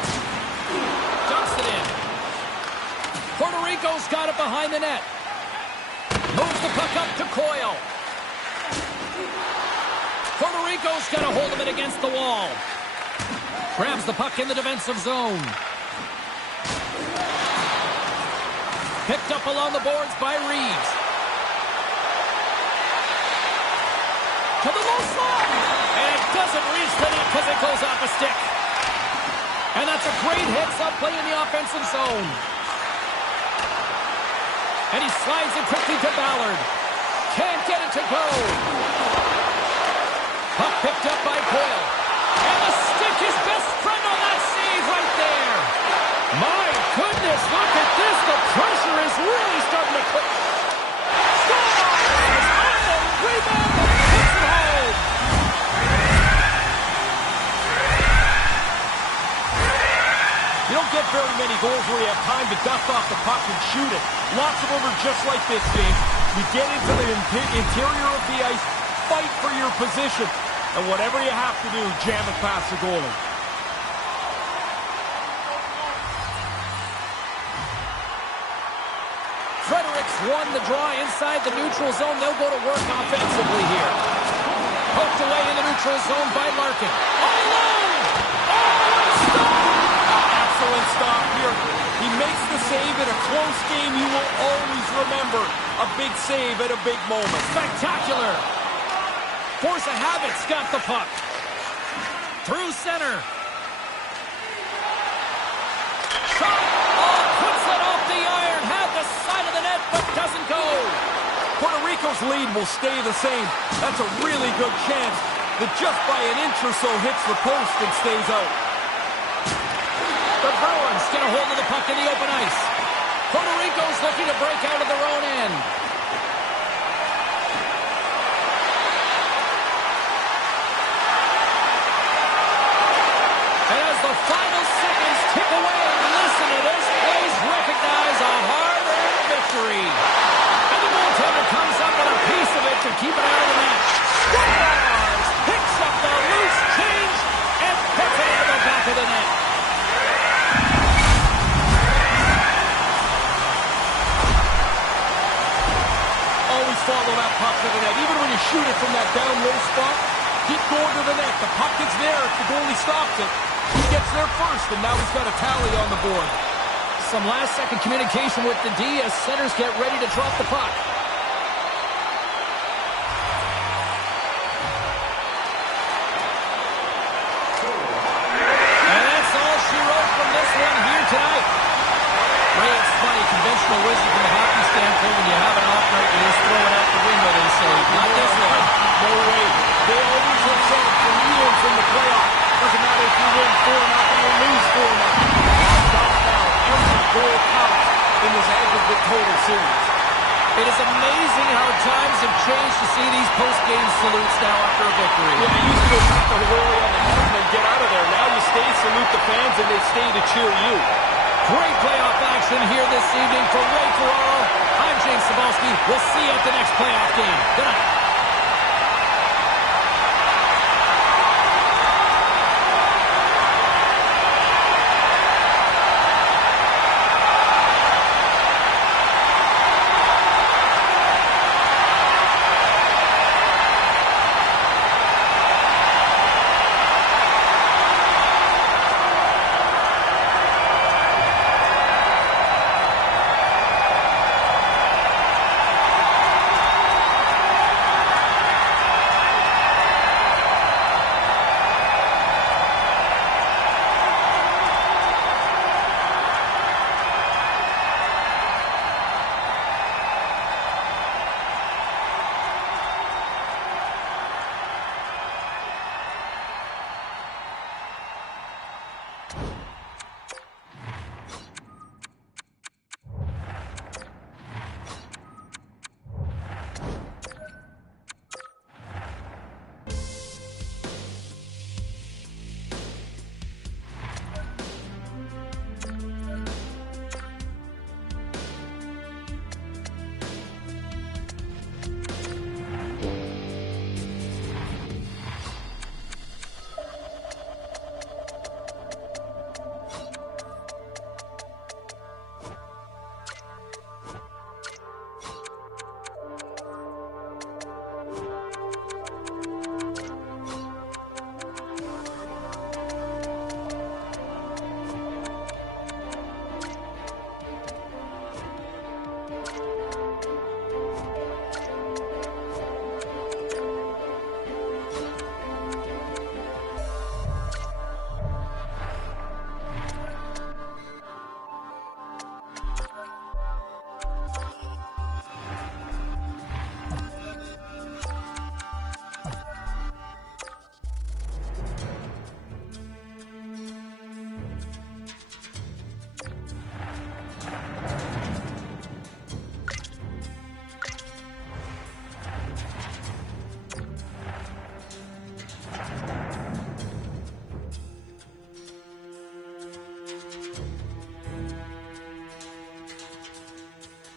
Dumps it in. Puerto Rico's got it behind the net. Moves the puck up to Coyle. Puerto Rico's got a hold of it against the wall. Grabs the puck in the defensive zone. Picked up along the boards by Reeves. To the low slot. And it doesn't reach the net because it goes off a stick. And that's a great heads-up play in the offensive zone. And he slides it quickly to Ballard. Can't get it to go. Puck picked up by Coyle. And the stick, his best friend on that save right there. My goodness, look at this. The pressure is really starting to cook. Scores! On the rebound and puts it home. You don't get very many goals where you have time to dust off the puck and shoot it. Lots of them are just like this, James. You get into the interior of the ice, fight for your position, and whatever you have to do, jam it past the goalie. Fredericks won the draw inside the neutral zone. They'll go to work offensively here. Poked away in the neutral zone by Larkin. All alone! Oh, stop! Excellent stop here. He makes the save in a close game. You will always remember a big save at a big moment. Spectacular! Force of Habit's got the puck. Through center. Shot! Oh, puts it off the iron. Had the side of the net, but doesn't go. Puerto Rico's lead will stay the same. That's a really good chance that just by an inch or so hits the post and stays out. The Bruins get a hold of the puck in the open ice. Puerto Rico's looking to break out of their own end. And as the final seconds tick away, listen to this. Please recognize a hard-earned victory. And the goaltender comes up with a piece of it to keep it out of the net. Scores! Picks up the loose change and puts it into the back of the net. Always follow that puck to the net. Even when you shoot it from that down low spot, keep going to the net. The puck is there if the goalie stops it. He gets there first, and now he's got a tally on the board. Some last-second communication with the D as centers get ready to drop the puck. And that's all she wrote from this one here tonight. Ray, it's funny, conventional wisdom from a hockey standpoint, when you have an off night, you just throw it out the window, they say. Not this one. No way. They always have said for years in the playoffs, doesn't matter if you win 4-0 or lose 4-0. Every goal counts in this aggregate total series. It is amazing how times have changed to see these post-game salutes now after a victory. Yeah, you used to go pat the Hawaii on the head and then get out of there. Now you stay, salute the fans, and they stay to cheer you. Great playoff action here this evening for Ray Ferraro. I'm J.Zboril. We'll see you at the next playoff game. Good night.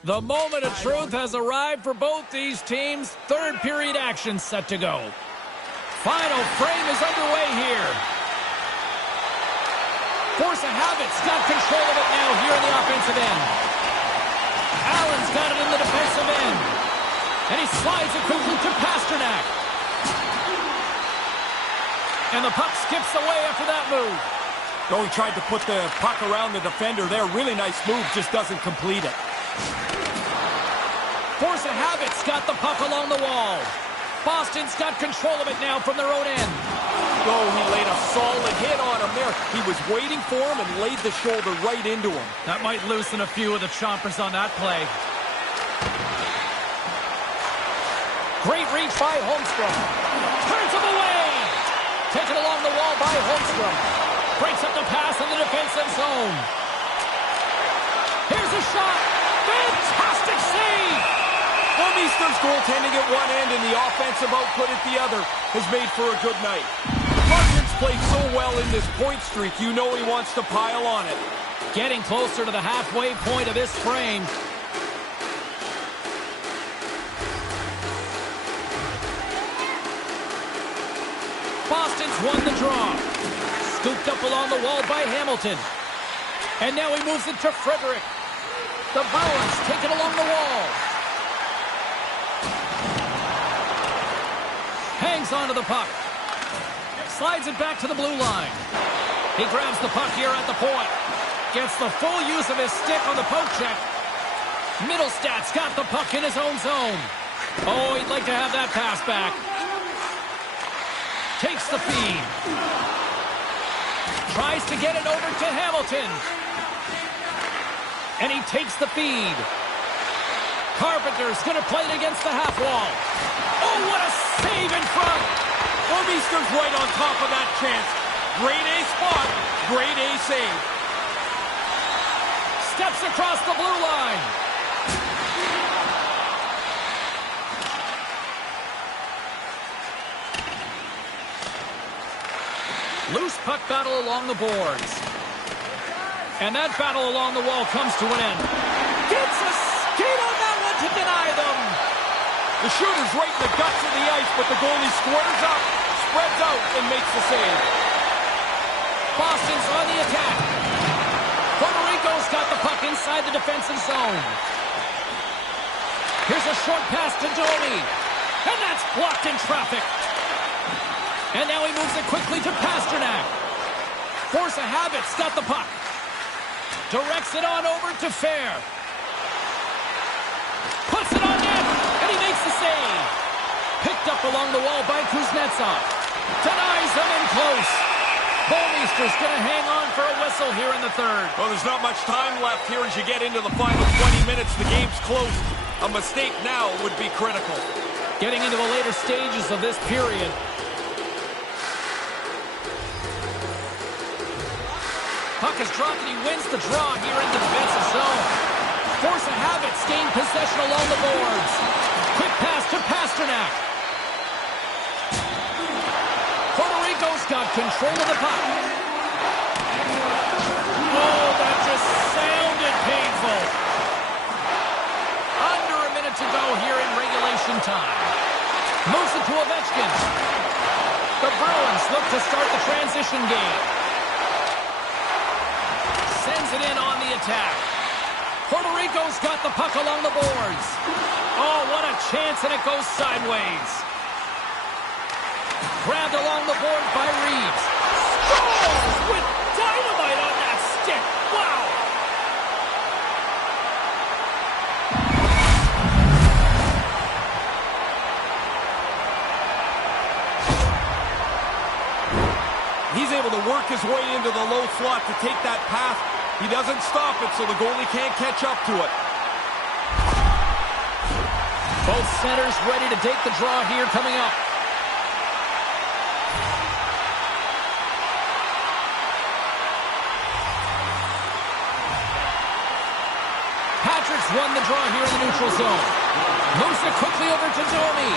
The moment of truth has arrived for both these teams. Third period action set to go. Final frame is underway here. Force of habit's got control of it now here in the offensive end. Allen's got it in the defensive end. And he slides it quickly to Pasternak. And the puck skips away after that move. Oh, he tried to put the puck around the defender there. Really nice move, just doesn't complete it. Force of habit's got the puck along the wall. Boston's got control of it now from their own end. Oh, he laid a solid hit on him there. He was waiting for him and laid the shoulder right into him. That might loosen a few of the chompers on that play. Great reach by Holmstrom. Turns him away. Taken along the wall by Holmstrom. Breaks up the pass in the defensive zone. Here's a shot. Fantastic save. Easter's goaltending at one end and the offensive output at the other has made for a good night. Larkin's played so well in this point streak, you know he wants to pile on it. Getting closer to the halfway point of this frame. Boston's won the draw. Scooped up along the wall by Hamilton. And now he moves it to Frederick. The Bruins take it along the wall. Hangs onto the puck. Slides it back to the blue line. He grabs the puck here at the point. Gets the full use of his stick on the poke check. Middlestad's got the puck in his own zone. Oh, he'd like to have that pass back. Takes the feed. Tries to get it over to Hamilton. And he takes the feed. Carpenter's going to play it against the half wall. Oh, what a save in front. Easter's right on top of that chance. Great A spot, great A save. Steps across the blue line. Loose puck battle along the boards. And that battle along the wall comes to an end. Gets a skate on that one to deny them. The shooter's right in the guts of the ice, but the goalie squares up, spreads out, and makes the save. Boston's on the attack. Puerto Rico's got the puck inside the defensive zone. Here's a short pass to Domi. And that's blocked in traffic. And now he moves it quickly to Pasternak. Force of habit's got the puck. Directs it on over to Fair. Puts it on net. And he makes the save. Picked up along the wall by Kuznetsov. Denies him in close. Bouwmeester's going to hang on for a whistle here in the third. Well, there's not much time left here as you get into the final 20 minutes. The game's close. A mistake now would be critical. Getting into the later stages of this period. Puck is dropped and he wins the draw here in the defensive zone. Force of habit's gained possession along the boards. Quick pass to Pasternak. Puerto Rico's got control of the puck. Oh, that just sounded painful. Under a minute to go here in regulation time. Moves it to Ovechkin. The Bruins look to start the transition game. Sends it in on the attack. Puerto Rico's got the puck along the boards. Oh, what a chance, and it goes sideways. Grabbed along the board by Reeves. Scores with dynamite on that stick. Wow. He's able to work his way into the low slot to take that pass. He doesn't stop it, so the goalie can't catch up to it. Both centers ready to take the draw here coming up. Patrick's won the draw here in the neutral zone. Moves it quickly over to Domi.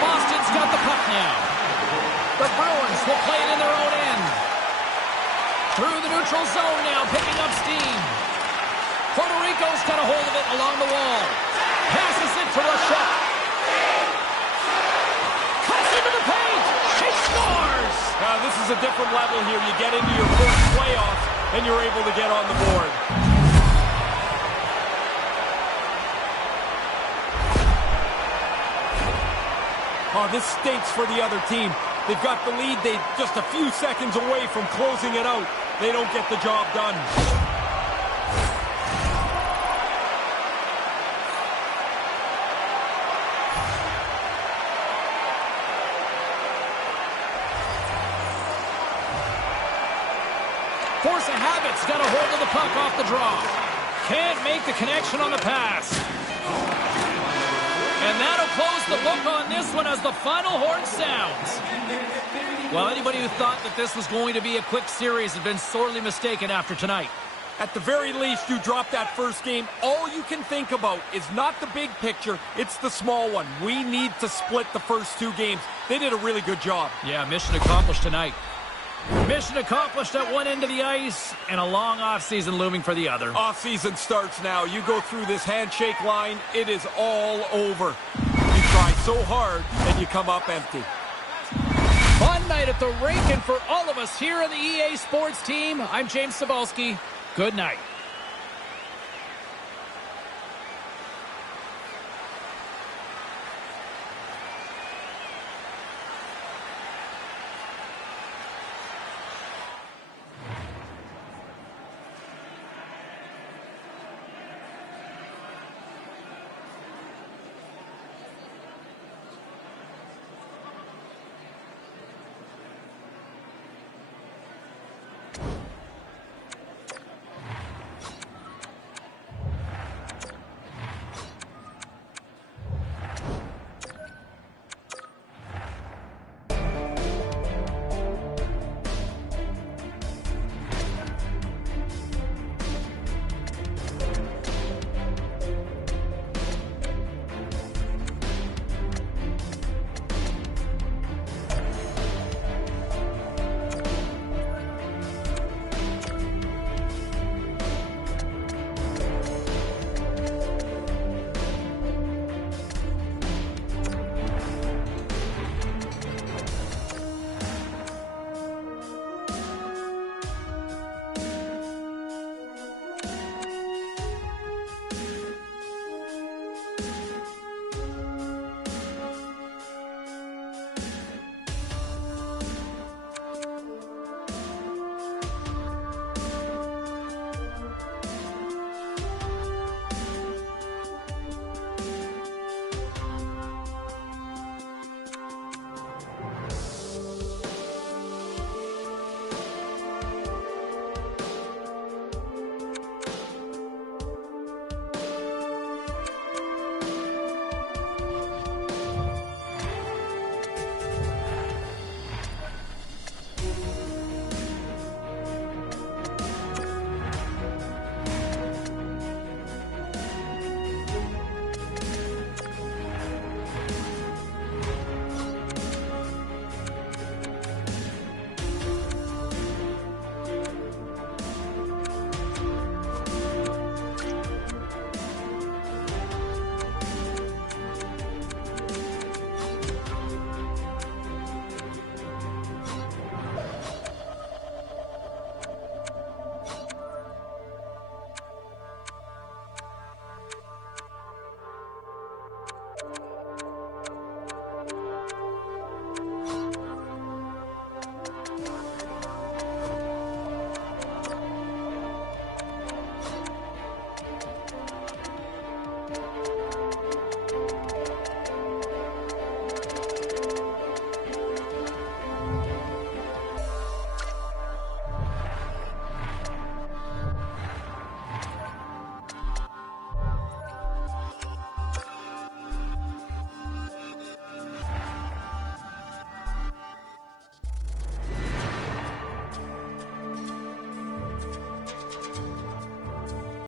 Boston's got the puck now. The Bruins will play it in their own end. Through the neutral zone now, picking up steam. Puerto Rico's got a hold of it along the wall. Passes it to Rochette. Cuts into the paint. She scores! Now, this is a different level here. You get into your first playoffs, and you're able to get on the board. Oh, this stinks for the other team. They've got the lead. They're just a few seconds away from closing it out. They don't get the job done. Force of habit's got a hold of the puck off the draw. Can't make the connection on the pass. And that'll close the book on this one as the final horn sounds. Well, anybody who thought that this was going to be a quick series has been sorely mistaken after tonight. At the very least, you dropped that first game. All you can think about is not the big picture, it's the small one. We need to split the first two games. They did a really good job. Yeah, mission accomplished tonight. Mission accomplished at one end of the ice, and a long offseason looming for the other. Offseason starts now. You go through this handshake line, it is all over. You try so hard, and you come up empty. Fun night at the rink, and for all of us here on the EA Sports team, I'm James Cybulski. Good night.